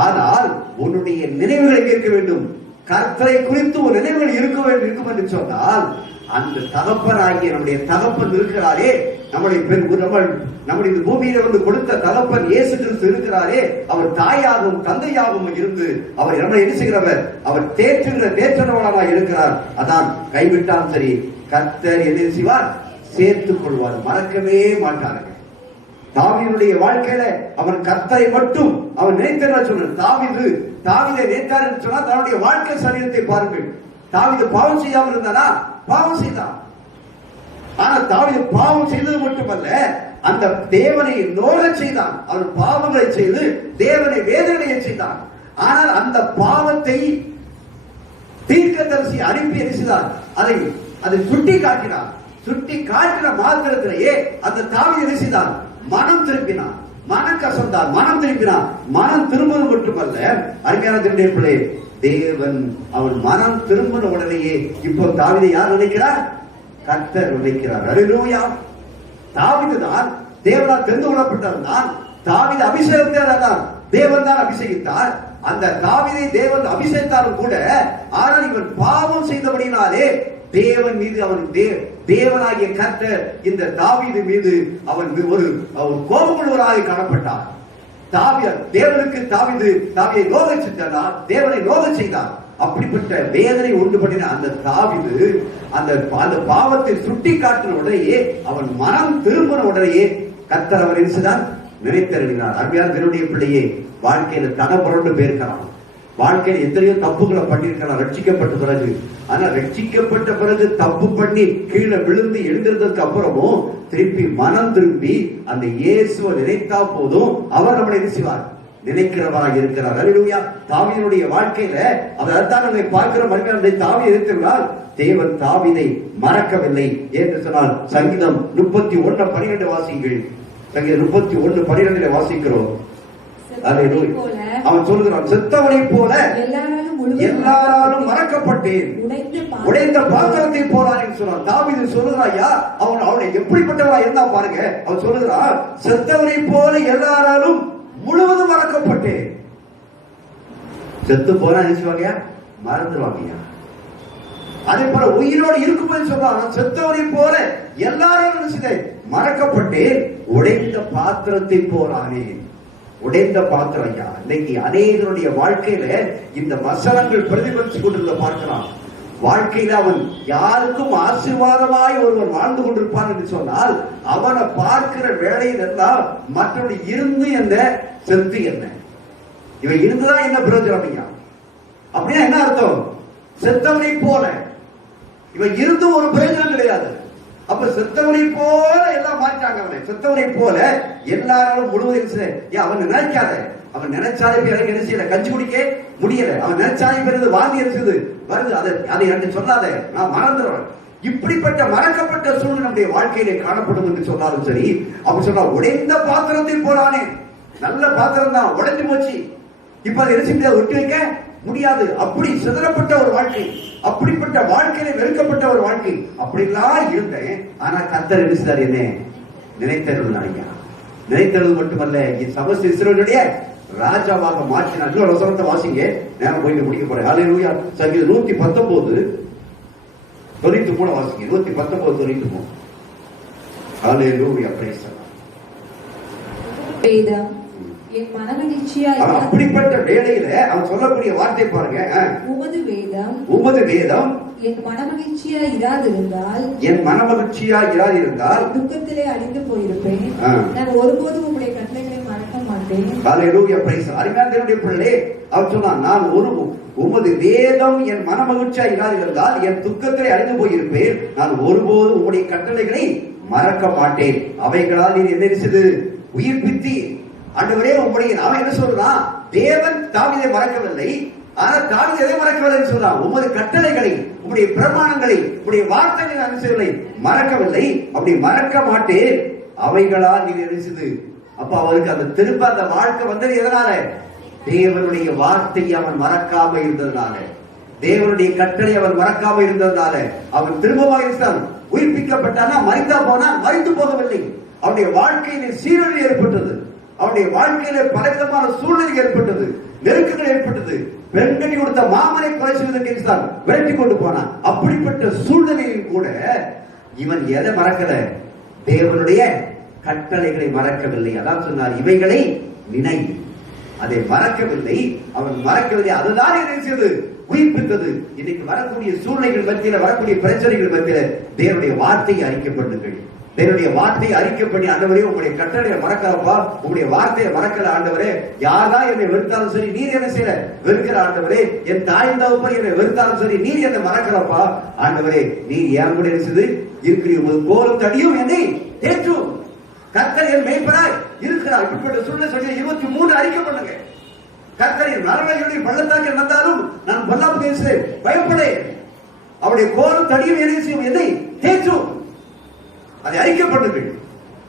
ஆனால் உன்னுடைய நினைவுகளை இருக்க வேண்டும். கர்த்தரை குறித்து ஒரு நினைவுகள் இருக்க வேண்டும் இருக்கும் என்று சொன்னால், அந்த தகப்பனாகிய நம்முடைய தகப்பன் இருக்கிறாரே, நம்முடைய நம்முடைய பூமியில வந்து கொடுத்த தகப்பன் இயேசு கிறிஸ்து இருக்கிறாரே, அவர் தாயாகவும் தந்தையாகவும் இருந்து அவர் நம்மளை என்ன செய்கிறவர்? அவர் தேற்றனவனாக இருக்கிறார். அதான் கைவிட்டாலும் சரி, கர்த்தர் என்ன செய்வார்? சேர்த்துக் கொள்வார். மறக்கவே மாட்டார்கள். தாவீதுடைய வாழ்க்கையில அவன் கர்த்தரை மட்டும் அவன் நினைத்தார் சொன்னார். தாவீதை நினைத்தார் என்று சொன்னால் தன்னுடைய வாழ்க்கை சரீரத்தை பாருங்கள். தாவீது பாவம் செய்யாமல் இருந்தானா? பாவம் செய்தான். ஆனா தாவீது பாவம் செய்தது மட்டுமல்ல, அந்த தேவனை நோக செய்தான். அவன் பாவங்களை செய்து தேவனை வேதனையை செய்தான். ஆனால் அந்த பாவத்தை தீர்க்கதரிசி அனுப்பி செய்தார். அதை சுட்டி காட்டினார். சுட்டி காட்டின மாத்திரத்திலேயே அந்த தாவீது செய்தான், மனம் திரும்பினான், மனம் கசந்தான், மனம் திரும்பினான். மனம் திரும்புவது மட்டுமல்ல, அருமையான தேவனுடைய பிள்ளை, தேவன் அவன் மனம் திரும்பின உடனேயே இப்போ தாவீதை யார் நினைக்கிறார்? கர்த்தர் நினைக்கிறார். அல்லேலூயா. தாவீது தான் தேவனால் தெரிந்து கொள்ளப்பட்டவன். தாவீது அபிஷேகத்தார், தேவன் தான் அபிஷேகித்தார். அந்த தாவீதை தேவன் அபிஷேகித்தாலும் கூட, ஆனால் இவன் பாவம் செய்தபடினாலே தேவன் மீது அவன் தேவனாகிய கர்த்தர் இந்த தாவீது மீது அவன் ஒரு கோபமுள்ளவராக காணப்பட்டார். தேவனுக்கு தாவீதை நோக செய்தார், தேவனை நோக செய்தார். அப்படிப்பட்ட வேதனை உண்டு பண்ணின அந்த தாவீது அந்த பாவத்தை சுட்டி காட்டின உடனேயே, அவன் மனம் திரும்பின உடனேயே கர்த்தர் அவர் என்ன நினைத்தறினார். அருமையான தேவனுடைய பிள்ளையே, வாழ்க்கையில தன புரண்டு போயிருக்கிறான். வாழ்க்கையில் எத்தனையோ தப்புகளை பண்ணிருக்கலாம் ரட்சிக்கப்பட்ட பிறகு. ஆனா ரட்சிக்கப்பட்ட பிறகு தப்பு பண்ணி கீழே விழுந்து எழுந்திருந்ததுக்கு அப்புறமும் திருப்பி மனம் திரும்பி அந்த இயேசுவை நினைத்தா போதும் அவர் நம்மளை என்ன செய்வார்? நினைக்கிறவராக இருக்கிறார். அல்லேலூயா. தாவீதுடைய வாழ்க்கையில அதைத்தான் நம்ம பார்க்கிறோம். தாவீது இருக்கிறார். தேவன் தாவீதை மறக்கவில்லை என்று சொன்னால் சங்கீதம் 31:12 வாசிங்கள். சங்கீதம் 31:12 வாசிக்கிறோம். அவன் சொல்லுகிறான், செத்தவனை போல எல்லாராலும் மறக்கப்பட்டேன், உடைந்த பாத்திரத்தை போறான் சொன்னான். தாவீது சொல்லுகிறாயா, அவனை எப்படிப்பட்டவனா இருந்தா பாருங்க. அவன் சொல்லுகிறான், செத்தவனை போல எல்லாராலும் முழுவதும் மறக்கப்பட்டேன். செத்து போனா நினைச்சுவாங்க, மறந்துடுவாங்க. அதே போல உயிரோடு இருக்கும்போது சொல்றான், செத்தவனை போல எல்லாரும் மறக்கப்பட்டேன், உடைந்த பாத்திரத்தை போறானே. உடைந்த பாத்திரம். இன்னைக்கு அநேகருடைய வாழ்க்கையில இந்த வசனங்கள் பிரதிபலிச்சு கொண்டிருந்த பார்க்கலாம். வாழ்க்கையில அவன் யாருக்கும் ஆசீர்வாதமாய் ஒருவன் வாழ்ந்து கொண்டிருப்பான் என்று சொன்னால், அவனை பார்க்கிற வேலையில் எல்லாம் மற்றவர்கள் இருந்து என்ன, செத்து என்ன, இவன் இருந்துதான் என்ன பிரயோஜனம்? அப்படின்னா என்ன அர்த்தம்? செத்தவனை போல இவன் இருந்து ஒரு பிரயோஜனம் கிடையாது. அப்ப செத்தவனை போல எல்லாம் மாற்றாங்க. அவனை செத்தவனை போல எல்லாரும் முழுவதும் அவன் நினைக்காத. அவன் நினைச்சாலே பேர் என்ன செய்யல, கஞ்சி குடிக்க முடியல. அவன் நினைச்சாலே பேர் வாந்தி இருக்குது வருது. அதை எனக்கு சொல்லாத, நான் மறந்துடுவேன். இப்படிப்பட்ட மறக்கப்பட்ட சூழ்நிலை நம்முடைய வாழ்க்கையிலே காணப்படும் என்று சொன்னாலும் சரி, அப்படி சொன்னா உடைந்த பாத்திரத்தில் போறானே, நல்ல பாத்திரம் தான் உடைஞ்சு போச்சு, இப்ப அதை என்ன ஒட்டி வைக்க முடியாது. அப்படி சிதறப்பட்ட ஒரு வாழ்க்கை, அப்படிப்பட்ட வாழ்க்கையில வெறுக்கப்பட்ட ஒரு வாழ்க்கை, அப்படிலாம் இருந்தேன். ஆனா கர்த்தர் என்ன என்ன நினைத்தருள் ஐயா, நினைத்தருள் மட்டுமல்ல, சமஸ்த இஸ்ரவேலுடைய ராஜாவாக மாற்றினார். இன்னொரு வசனத்தை வாசிங்க, நேரம் போயிட்டு முடிக்க போறேன். ஹல்லேலூயா. சங்கீதம் 119 93 வாசிங்க. 119 93. ஹல்லேலூயா. Praise the Lord. வேதம் என் மனமகிழ்ச்சியா அப்படிப்பட்ட வேளையில அவன் சொல்லக்கூடிய வார்த்தை பாருங்க, உமது வேதம் என் மனமகிழ்ச்சியா இராதிருந்தால், என் மனமகிழ்ச்சியா இராதிருந்தால் துக்கத்திலே அழிந்து போயிருப்பேன். நான் ஒருபோதும் உங்களுடைய கட்டளைகளை மறக்க மாட்டேன். ஹல்லேலூயா. பிரைஸ். அருமையான தேவனுடைய பிள்ளைகளே, அவர் சொன்னார், நான் உமது வேதம் என் மனமகிழ்ச்சியா இராதிருந்தால் என் துக்கத்திலே அழிந்து போயிருப்பேன். நான் ஒருபோதும் உங்களுடைய கட்டளைகளை மறக்க மாட்டேன். அவைகளால் நீர் என்ன செய்து உயிர்ப்பித்தி. ஆண்டவரே, உங்களுடைய அவன் என்ன சொல்றான், தேவன் தாவீதை மறக்கவில்லை, ஆனா தாவீது எதை மறக்கவில்லை சொல்றான், உமது கட்டளைகளை, உங்களுடைய பிரமாணங்களை, உங்களுடைய வார்த்தைகளை அனுசரிக்கவில்லை, மறக்கவில்லை. அப்படி மறக்க மாட்டேன், அவைகளால் நீர் என்ன செய்து. அப்ப அவருக்கு அந்த திரும்ப அந்த வாழ்க்கை வந்தது எதனால, தேவனுடைய வார்த்தையை அவன் மறக்காம இருந்ததுனால, தேவனுடைய கட்டளை அவன் மறக்காம இருந்ததுனால அவன் திரும்பமாக இருந்தான். உயிர்ப்பிக்கப்பட்டானா, மறித்தா போனா, மறித்து போகவில்லை. அவனுடைய வாழ்க்கையிலே சீரழிவு ஏற்பட்டது, அவனுடைய வாழ்க்கையில பலவிதமான சூழ்நிலை ஏற்பட்டது, நெருக்கங்கள் ஏற்பட்டது. பெண்கட்டி கொடுத்த மாமனை கொலை செய்வதற்கு விரட்டி கொண்டு போனான். அப்படிப்பட்ட சூழ்நிலையில் கூட இவன் எதை மறக்கல, தேவனுடைய கட்டளைகளை மறக்கவில்லை. அதான் சொன்னார், இவைகளை நினை. அதை மறக்கவில்லை, அவன் மறக்கவில்லை. அதுதான் என்ன செய்தது, உயிர்ப்பித்தது. இன்னைக்கு வரக்கூடிய சூழ்நிலைகள் மத்தியில, வரக்கூடிய பிரச்சனைகள் மத்தியில தேவனுடைய வார்த்தையை அறிக்கப்படுங்கள். தேவனுடைய வார்த்தையை அறிக்கப்படி, ஆண்டவரே உங்களுடைய கட்டளையை மறக்கலப்பா, உங்களுடைய வார்த்தையை மறக்கல ஆண்டவரே. யார்தான் என்னை வெறுத்தாலும் சரி, நீர் என்ன செய்யல வெறுக்கிற ஆண்டவரே. என் தாய் தகப்பன் என்னை வெறுத்தாலும் சரி, நீர் என்னை மறக்கலப்பா ஆண்டவரே. நீர் ஏன் கூட என்ன இருக்கிறீர்கள், கோலும் தடியும் என்னை தேற்றும். கர்த்தர் என் மேய்ப்பராய் இருக்கிறார். இப்படிப்பட்ட சூழ்நிலை சொல்லி 23 அறிக்கை பண்ணுங்க. கர்த்தரின் மரணங்களுடைய பள்ளத்தாக்கில் நடந்தாலும் நான் பொல்லாப்பு பேசுகிறேன், பயப்படேன். அவருடைய கோலும் தடியும் என்ன செய்யும், என்னை தேற்றும். அதை அறிக்கப்படுங்கள்.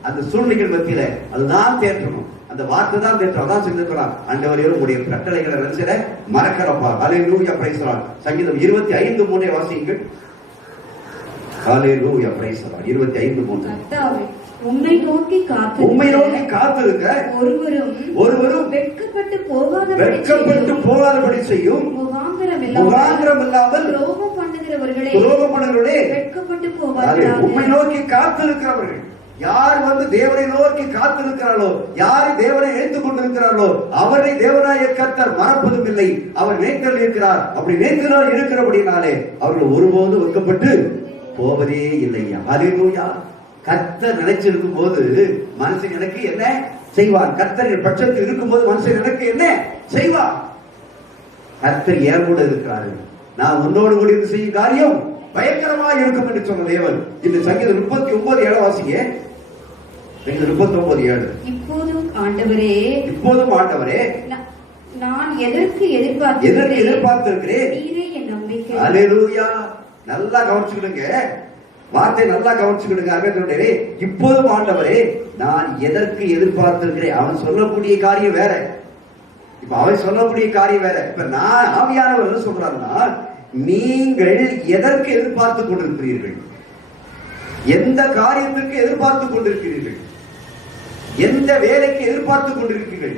அந்த சூழ்நிலைகள் மத்தியில அதுதான் தேற்றணும், அந்த வார்த்தை தான் தேற்றம். அதான் சொல்லிருக்கிறார், ஆண்டவரே உங்களுடைய கட்டளைகளை நினைச்சிட மறக்கிறப்பா. ஹல்லேலூயா. Praise the Lord. சங்கீதம் 25:3 வாசியுங்கள். ஹல்லேலூயா. Praise the Lord. 25:3. உம்மை நோக்கி காத்திருக்க ஒருவரும் வெட்கப்பட்டு போகாதபடி செய்யும். முகாந்திரம் இல்லாமல் துரோகம் பண்ணுகிறவர்களே வெட்கப்பட்டு போவார்கள். உம்மை நோக்கி காத்திருக்கிறவர்கள், யார் தேவனை நோக்கி காத்திருக்கிறாரோ, யார் தேவனை ஏற்றுக் கொண்டிருக்கிறாரோ, அவரை தேவனாய கர்த்தர் மறப்பதும் இல்லை. அவர் நேற்றல் இருக்கிறார். அப்படி நேற்றல் இருக்கிறபடினாலே அவர்கள் ஒருபோது வெட்கப்பட்டு போவதே இல்லையா. ஹல்லேலூயா. கர்த்தர் நினைச்சிருக்கும் போது மனுஷன் எனக்கு என்ன செய்வான், கர்த்தர் பட்சத்தில் இருக்கும் போது மனுஷன் எனக்கு என்ன செய்வான். கர்த்தர் ஏன் கூட இருக்கிறாரு, நான் உன்னோடு கூட இருந்து செய்யும் காரியம் பயங்கரமா இருக்கும் என்று சொன்ன தேவன். இந்த சங்கீதம் 39:7 வாசிங்க. 39:7. இப்போதும் ஆண்டவரே நான் எதற்கு எதிர்பார்த்திருக்கிறேன், நீரே என் நம்பிக்கை. ஹல்லேலூயா. நல்லா கவனிச்சுக்கிடுங்க, வார்த்தை நல்லா கவனிச்சுக்கிடுங்க. இப்போதும் ஆண்டவரே நான் எதற்கு எதிர்பார்த்திருக்கிறேன். அவன் சொல்லக்கூடிய காரியம் வேற, இப்ப அவன் சொல்லக்கூடிய காரியம் வேற. இப்ப நான் ஆவியானவர் என்ன சொல்றாருன்னா, நீங்கள் எதற்கு எதிர்பார்த்து கொண்டிருக்கிறீர்கள், எந்த காரியத்திற்கு எதிர்பார்த்து கொண்டிருக்கிறீர்கள், எந்த வேலைக்கு எதிர்பார்த்து கொண்டிருக்கிறீர்கள்,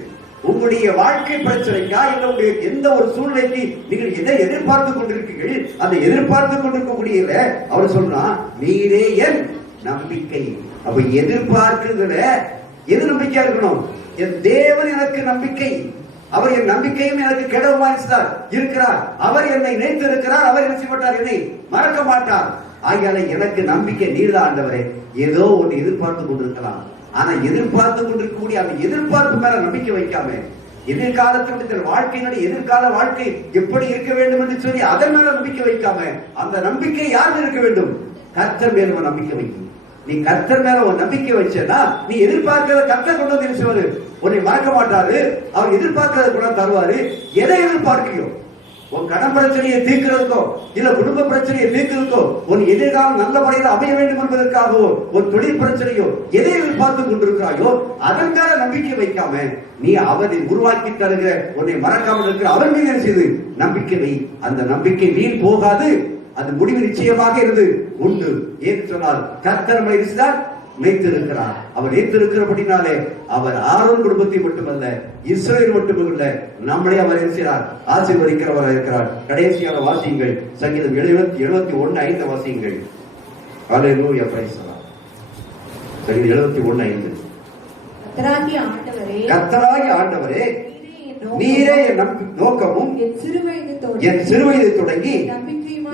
உங்களுடைய வாழ்க்கை பிரச்சனைக்கா, இல்ல எந்த ஒரு சூழ்நிலைக்கு நீங்கள் எதை எதிர்பார்த்து கொண்டிருக்கிறீர்கள். அந்த எதிர்பார்த்து கொண்டிருக்கக்கூடிய அவர் சொல்றா, நீரே என் நம்பிக்கை. அப்ப எதிர்பார்க்குகிற எது நம்பிக்கையா இருக்கணும், என் தேவன் எனக்கு நம்பிக்கை, அவர் என் நம்பிக்கையும் எனக்கு கெடவுமாய் இருக்கிறார், அவர் என்னை நினைத்து இருக்கிறார், அவர் என்ன செய்யப்பட்டார், என்னை மறக்க மாட்டார். ஆகியால எனக்கு நம்பிக்கை நீர்தான் ஆண்டவரே. ஏதோ ஒன்று எதிர்பார்த்து கொண்டிருக்கலாம், ஆனா எதிர்பார்த்து கொண்டிருக்கக்கூடிய அந்த எதிர்பார்ப்பு மேல நம்பிக்கை வைக்காம, எதிர்காலத்தினுடைய வாழ்க்கையினுடைய எதிர்கால வாழ்க்கை எப்படி இருக்க வேண்டும் என்று சொல்லி அதன் மேல நம்பிக்கை வைக்காம, அந்த நம்பிக்கை யார் இருக்க வேண்டும், கர்த்தர் மேல நம்பிக்கை வைக்கும். நீ கர்த்தர் மேல ஒரு நம்பிக்கை வச்சேன்னா, நீ எதிர்பார்க்கிறத கர்த்தர் கொண்டு வந்து நினைச்சுவாரு, உன்னை மறக்க மாட்டாரு, அவர் எதிர்பார்க்கிறத கூட தருவாரு. எதை எதிர்பார்க்கையோ உன் கடன் பிரச்சனையை தீர்க்கிறதுக்கோ இல்ல குடும்ப பிரச்சனையை தீர்க்கிறதுக்கோ உன் எதிர்காலம் நல்ல முறையில் அமைய வேண்டும் என்பதற்காகவோ ஒரு தொழில் பிரச்சனையோ எதை பார்த்து கொண்டிருக்கிறாயோ அதற்கான நம்பிக்கை வைக்காம நீ அவரை உருவாக்கி தருகிற உன்னை மறக்காமல் இருக்கிற அவர் மீது செய்து நம்பிக்கை வை. அந்த நம்பிக்கை வீண் போகாது, அது முடிவு நிச்சயமாக இருந்து உண்டு. ஏன் சொன்னால் கர்த்தர் நினைத்திருக்கிறார். அவர் நினைத்திருக்கிறபடினாலே அவர் ஆரோன் குடும்பத்தை மட்டுமல்ல இஸ்ரவேல் மட்டுமல்ல நம்மளே அவர் இருக்கிறார் ஆசீர்வதிக்கிறவராக இருக்கிறார். கடைசியான வாசியுங்கள் சங்கீதம் 71:5 வாசியுங்கள். Hallelujah, praise the Lord. சங்கீதம் 71:5. கர்த்தராகிய ஆண்டவரே நீரே என் நோக்கமும் என் சிறுவயது தொடங்கி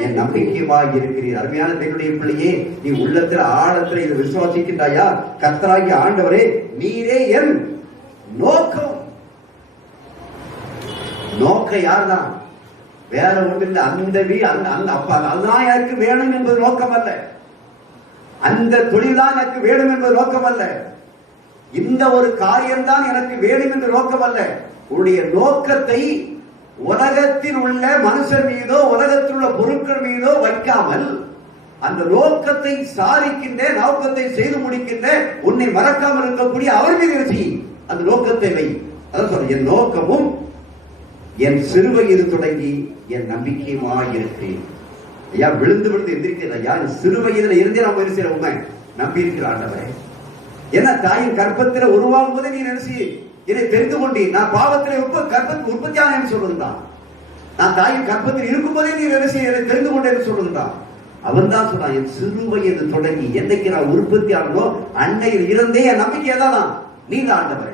என் நம்பிக்கையுமாய் இருக்கிறீர். அருமையான தேவனுடைய பிள்ளையே, நீ உள்ளத்துல ஆழத்துல இதை விசுவாசிக்கின்றாயா? கர்த்தராகிய ஆண்டவரே நீரே என் நோக்கம். நோக்கம் யார்தான்? வேற ஒன்று இல்லை. அந்த அப்பா அதுதான் எனக்கு வேணும் என்பது நோக்கம் அல்ல. அந்த தொழில் தான் எனக்கு வேணும் என்பது நோக்கம் அல்ல. இந்த ஒரு காரியம் தான் எனக்கு வேணும் என்ற நோக்கம் அல்ல. உன்னுடைய நோக்கத்தை உலகத்தில் உள்ள மனுஷர் மீதோ உலகத்தில் உள்ள பொருட்கள் மீதோ வைக்காமல் அந்த நோக்கத்தை சாதிக்கின்ற நோக்கத்தை செய்து முடிக்கின்ற உன்னை மறக்காமல் இருக்கக்கூடிய அவர் மீது செய். அந்த நோக்கத்தை வை. அதான் சொல்ற, என் நோக்கமும் என் சிறுவயது தொடங்கி என் நம்பிக்கையுமாய் இருக்கிறேன். ஐயா, விழுந்து விழுந்து எந்திரிக்கிறேன் ஐயா. சிறுவயதுல இருந்தே நான் முயற்சி செய்ய உண்மை நம்பி இருக்கிற ஆண்டவரே. ஏன்னா தாயின் கர்ப்பத்தில் உருவாகும் போதே நீ நினைச்சு இதை தெரிந்து கொண்டு நான் பாவத்தில் கர்ப்பத்துக்கு உற்பத்தியான சொல்லுதான். நான் தாயின் கர்ப்பத்தில் இருக்கும் போதே நீ நினைச்சு இதை தெரிந்து கொண்டேன்னு சொல்லுதான். அவன் தான் சொன்னான், என் சிறு வயது தொடங்கி என்னைக்கு நான் உற்பத்தி ஆனோ அன்னையில் இருந்தே என் நம்பிக்கை தான் நீ தான் ஆண்டவரே.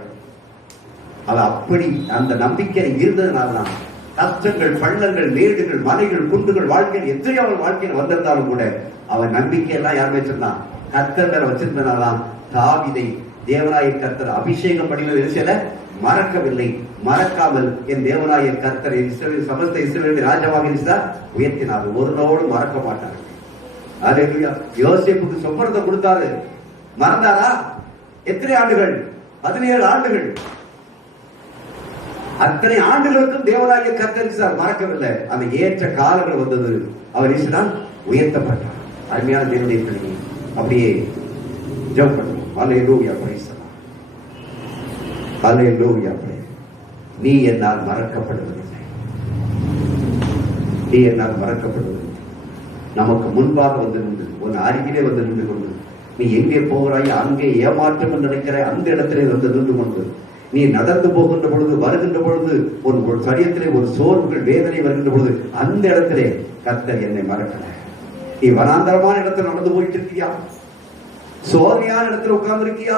அவ அப்படி அந்த நம்பிக்கை இருந்ததுனால்தான் கஷ்டங்கள் பள்ளங்கள் மேடுகள் மலைகள் குண்டுகள் வாழ்க்கையில் எத்தனை அவன் வாழ்க்கையில் வந்திருந்தாலும் கூட அவன் நம்பிக்கை எல்லாம் யார் வச்சிருந்தான்? கர்த்தர் மேல வச்சிருந்தனால்தான் தாவீதை தேவனாய கர்த்தர் அபிஷேகம் பண்ணினது சில மறக்கவில்லை. மறக்காமல் என் தேவனாய கர்த்தர் சமஸ்த இஸ்ரவேலின் ராஜாவாக இருந்தார் உயர்த்தினார். ஒரு நாளோடு மறக்க மாட்டார். அல்லேலூயா. யோசேப்புக்கு சொப்பனத்தை கொடுத்தாரு, மறந்தாரா? எத்தனை ஆண்டுகள்? 17 ஆண்டுகள். அத்தனை ஆண்டுகளுக்கும் தேவனாய கர்த்தர் சார் மறக்கவில்லை. அந்த ஏற்ற காலங்கள் வந்தது, அவர் ஈஸ்வரன் உயர்த்தப்பட்டார். அருமையான தேவனுடைய பிள்ளை அப்படியே ஜெபம் பண்ணுவோம். அல்லேலூயா, பிரைஸ் தி லார்ட். அல்லேலூயா. நீ என்னால் மறக்கப்படுவதில்லை, நீ என்னால் மறக்கப்படுவதில்லை. நமக்கு முன்பாக வந்து நின்று உன் அருகிலே வந்து நின்று கொண்டு நீ எங்கே போகிறாய் அங்கே ஏமாற்றம் என்று நினைக்கிற அந்த இடத்திலே வந்து நின்று கொண்டு நீ நடந்து போகின்ற பொழுது வருகின்ற பொழுது ஒரு சரியத்திலே ஒரு சோர்வுகள் வேதனை வருகின்ற பொழுது அந்த இடத்திலே கர்த்தர் என்னை மறக்கல. நீ வனாந்தரமான இடத்துல நடந்து போயிட்டு இருக்கியா? சோதனையான இடத்துல உட்கார்ந்து இருக்கியா?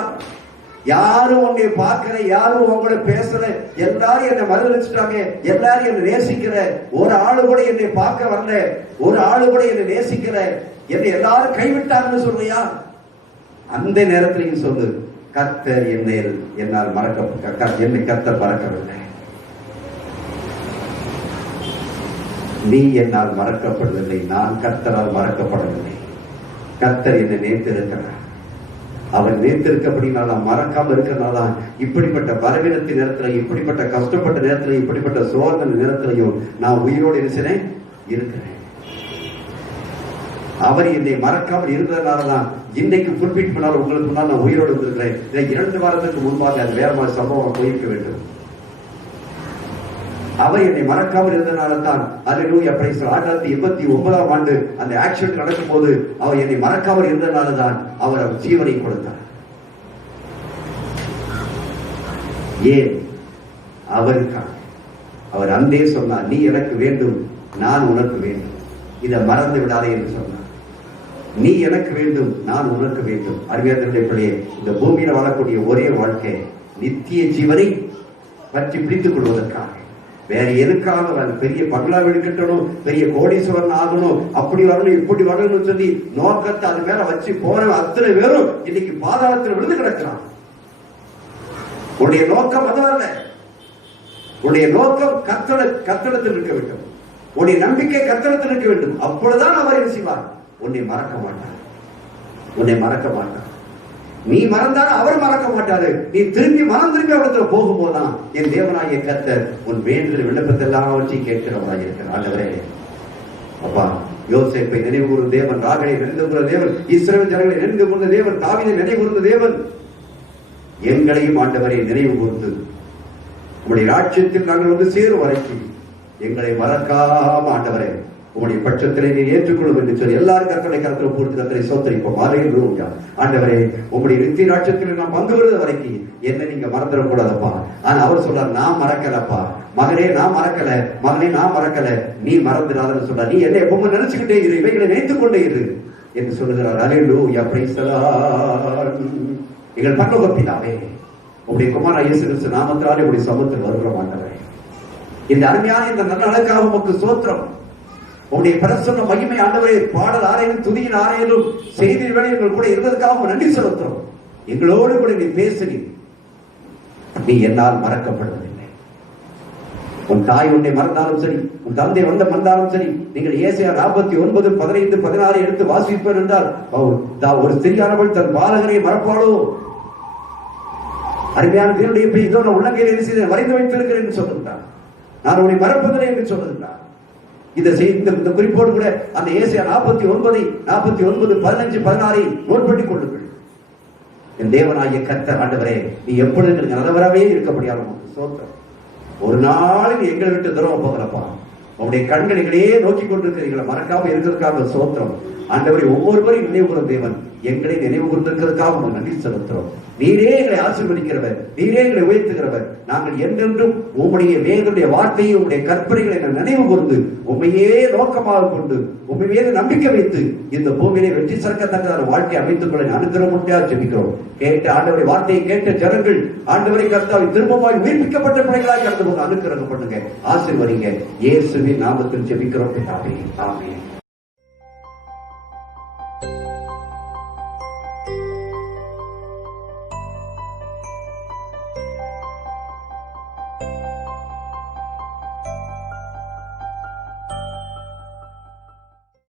யாரும் உன்னை பார்க்கல, யாரும் உங்களோட பேசல, எல்லாரும் என்னை மறுதளிச்சுட்டாங்க, எல்லாரும் என்னை நேசிக்கிற, ஒரு ஆளு கூட என்னை பார்க்க வரல, ஒரு ஆளு கூட என்னை நேசிக்கிற, என்னை எல்லாரும் கைவிட்டாங்கன்னு சொல்றியா? அந்த நேரத்திலையும் சொல்லு, கர்த்தர் என்னால் என்னை கர்த்தர் மறக்கவில்லை. நீ என்னால் மறக்கப்படுவதில்லை, நான் கர்த்தரால் மறக்கப்படவில்லை. கர்த்தர் என்னை நேர்த்திருக்கிறார். அவன் நேர்த்திருக்கப்படினால் நான் மறக்காம இருக்கிறனால்தான் இப்படிப்பட்ட பலவீனத்தின் நேரத்திலையும் இப்படிப்பட்ட கஷ்டப்பட்ட நேரத்திலையும் இப்படிப்பட்ட சோதனை நேரத்திலையும் நான் உயிரோடு இருக்கிறேன். அவர் என்னை மறக்காமல் இருந்ததுனாலதான் இன்னைக்கு ஃபுல்பிட் பண்ணாலும் உங்களுக்கு முன்னால் நான் உயிரோடு இருந்திருக்கிறேன். 2 வாரத்துக்கு முன்பாக அது வேற மாதிரி சம்பவம் போயிருக்க வேண்டும். அவர் என்னை மறக்காமல் இருந்ததுனால்தான் அல்லேலூயா பிரைஸ் தி லார்ட். 1989ஆம் ஆண்டு அந்த ஆக்சிடென்ட் நடக்கும் போது அவர் என்னை மறக்காமல் இருந்ததுனால்தான் அவர் ஜீவனை கொடுத்தார். ஏன்? அவருக்காக. அவர் அன்றே சொன்னார், நீ எனக்கு வேண்டும், நான் உனக்கு வேண்டும், இதை மறந்து விடாதே என்று சொன்னார். நீ எனக்கு வேண்டும், நான் உனக்கு வேண்டும். அருமையான பிள்ளையே, இந்த பூமியில வாழக்கூடிய ஒரே வாழ்க்கை நித்திய ஜீவனை பற்றி பிடித்துக் கொள்வதற்காக, வேற எதுக்காக பெரிய பங்களா வீடு கட்டணும், பெரிய கோடீஸ்வரன் ஆகணும், அப்படி வரணும் இப்படி வரணும்னு சொல்லி நோக்கத்தை அது மேல வச்சு போன அத்தனை பேரும் இன்னைக்கு பாதாளத்தில் விழுந்து கிடக்கிறான். உன்னுடைய நோக்கம் அது அல்ல. உன்னுடைய நோக்கம் கர்த்தரிடத்தில் இருக்க வேண்டும். உன்னுடைய நம்பிக்கை கர்த்தரிடத்தில் இருக்க வேண்டும். அப்பொழுதுதான் அவர் என்ன செய்வார்? உன்னை மறக்க மாட்டார். உன்னை மறக்க மாட்டார். நீ மறந்தாலும் அவர் மறக்க மாட்டாரு. நீ திரும்பி மனம் திரும்பி அவரிடத்துல போகும்போதுதான் என் தேவனாகிய கர்த்தர் உன் வேண்டுதல் விண்ணப்பத்தை எல்லாம் வச்சு கேட்கிறவராக இருக்கிறார். ஆண்டவரே, அப்பா, யோசேப்பை நினைவு கூர்ந்த தேவன், ராகலை நினைவு கூர்ந்த தேவன், இஸ்ரவேல் ஜனங்களை நினைவு கூர்ந்த தேவன், தாவீதை நினைவு கூர்ந்த தேவன், எங்களையும் ஆண்டவரை நினைவு கூர்ந்து உங்களுடைய ராஜ்யத்தில் நாங்கள் வந்து சேரும் வரைக்கும் எங்களை மறக்காம ஆண்டவரே உங்களுடைய பட்சத்திலே நீ ஏற்றுக்கொள்ளும் என்று சொல்லி எல்லாரும் கர்த்தரை கருத்தில் போட்டு கர்த்தரை சோத்தரிப்போம். ஆண்டவரே, உங்களுடைய நித்திய ராஜ்யத்தில் நான் பங்கு வருவது வரைக்கும் என்ன நீங்க மறந்துடக்கூடாதப்பா. ஆனா அவர் சொல்றார், நான் மறக்கலப்பா மகனே, நான் மறக்கல மகனே, நான் மறக்கல, நீ மறந்துடாதன்னு சொல்ற. நீ என்ன எப்பவும் நினைச்சுக்கிட்டே இரு, இவைகளை நினைத்துக் கொண்டே இரு என்று சொல்லுகிறார். அல்லேலூயா, பிரைஸ் தி லார்ட். எங்கள் பரலோக பிதாவே, உங்களுடைய குமாரா இயேசு கிறிஸ்து நாமத்தினாலே உங்களுடைய சமூகத்தில் வருகிறோம். ஆண்டவரே, இந்த அருமையான இந்த நல்ல நாளுக்காக உமக்கு ஸ்தோத்திரம். உங்களுடைய பிரசன்ன மகிமை ஆண்டவரே, பாடல் ஆரையிலும் துதியின் ஆரையிலும் செய்தி வேலைகள் கூட இருந்ததுக்காக நன்றி செலுத்துறோம். எங்களோடு கூட நீ பேசுனி, நீ என்னால் மறக்கப்படுவதில்லை. உன் தாய் உன்னை மறந்தாலும் சரி, உன் தந்தை வந்த மறந்தாலும் சரி, நீங்கள் ஏசாயா 49, 15, 16 எடுத்து வாசிப்பேன் என்றால் ஒரு ஸ்திரியானவள் தன் பாலகரை மறப்பாளோ? அருமையான தேவனுடைய பிள்ளை, இதோ நான் உள்ளங்கையில் வரைந்து வைத்திருக்கிறேன் சொல்லுகிறார். நான் உன்னை மறப்பதில்லை என்று சொல்லுகிறார். இந்த குறிப்போடு கூட அந்த ஏசாயா 49, 15, 16 நோட் பண்ணிக் கொள்ளுங்கள். என் தேவனாகிய கர்த்தர் ஆண்டவரே, நீ எப்பொழுது நல்லவராகவே இருக்கபடியால் உமக்கு ஸ்தோத்திரம். ஒரு நாளில் எங்களை விட்டு தூரம் போகிறப்பா, உங்களுடைய கண்களைகளே நோக்கி கொண்டிருக்கிறீங்களா, மறக்காம இருக்கிறதுக்காக ஸ்தோத்திரம். ஆண்டவரை ஒவ்வொருவரையும் நினைவு கூர்ந்த தேவன், எங்களை நினைவு கூர்ந்திருக்கிறதுக்காக உங்களுக்கு நன்றி செலுத்துறோம். நீரே எங்களை ஆசீர்வதிக்கிறவர், நீரே எங்களை உயர்த்துகிறவர். நாங்கள் என்றென்றும் உம்முடைய வேதனுடைய வார்த்தையை, உங்களுடைய கற்பனைகளை நினைவு கூர்ந்து உண்மையே நோக்கமாக கொண்டு உண்மை மீது நம்பிக்கை வைத்து இந்த பூமியிலே வெற்றி சிறக்கத்தக்க வாழ்க்கை அமைத்துக் கொள்ள அனுகிரகம் உண்டாக ஜெபிக்கிறோம். கேட்ட ஆண்டவருடைய வார்த்தையை கேட்ட ஜனங்கள் ஆண்டவரை கர்த்தாவை திரும்பமாய் உயிர்ப்பிக்கப்பட்ட பிள்ளைகளாக கடந்து போக அனுகிரகம் பண்ணுங்க, ஆசீர்வதிங்க. இயேசுவின் நாமத்தில் ஜெபிக்கிறோம். ஆமென்.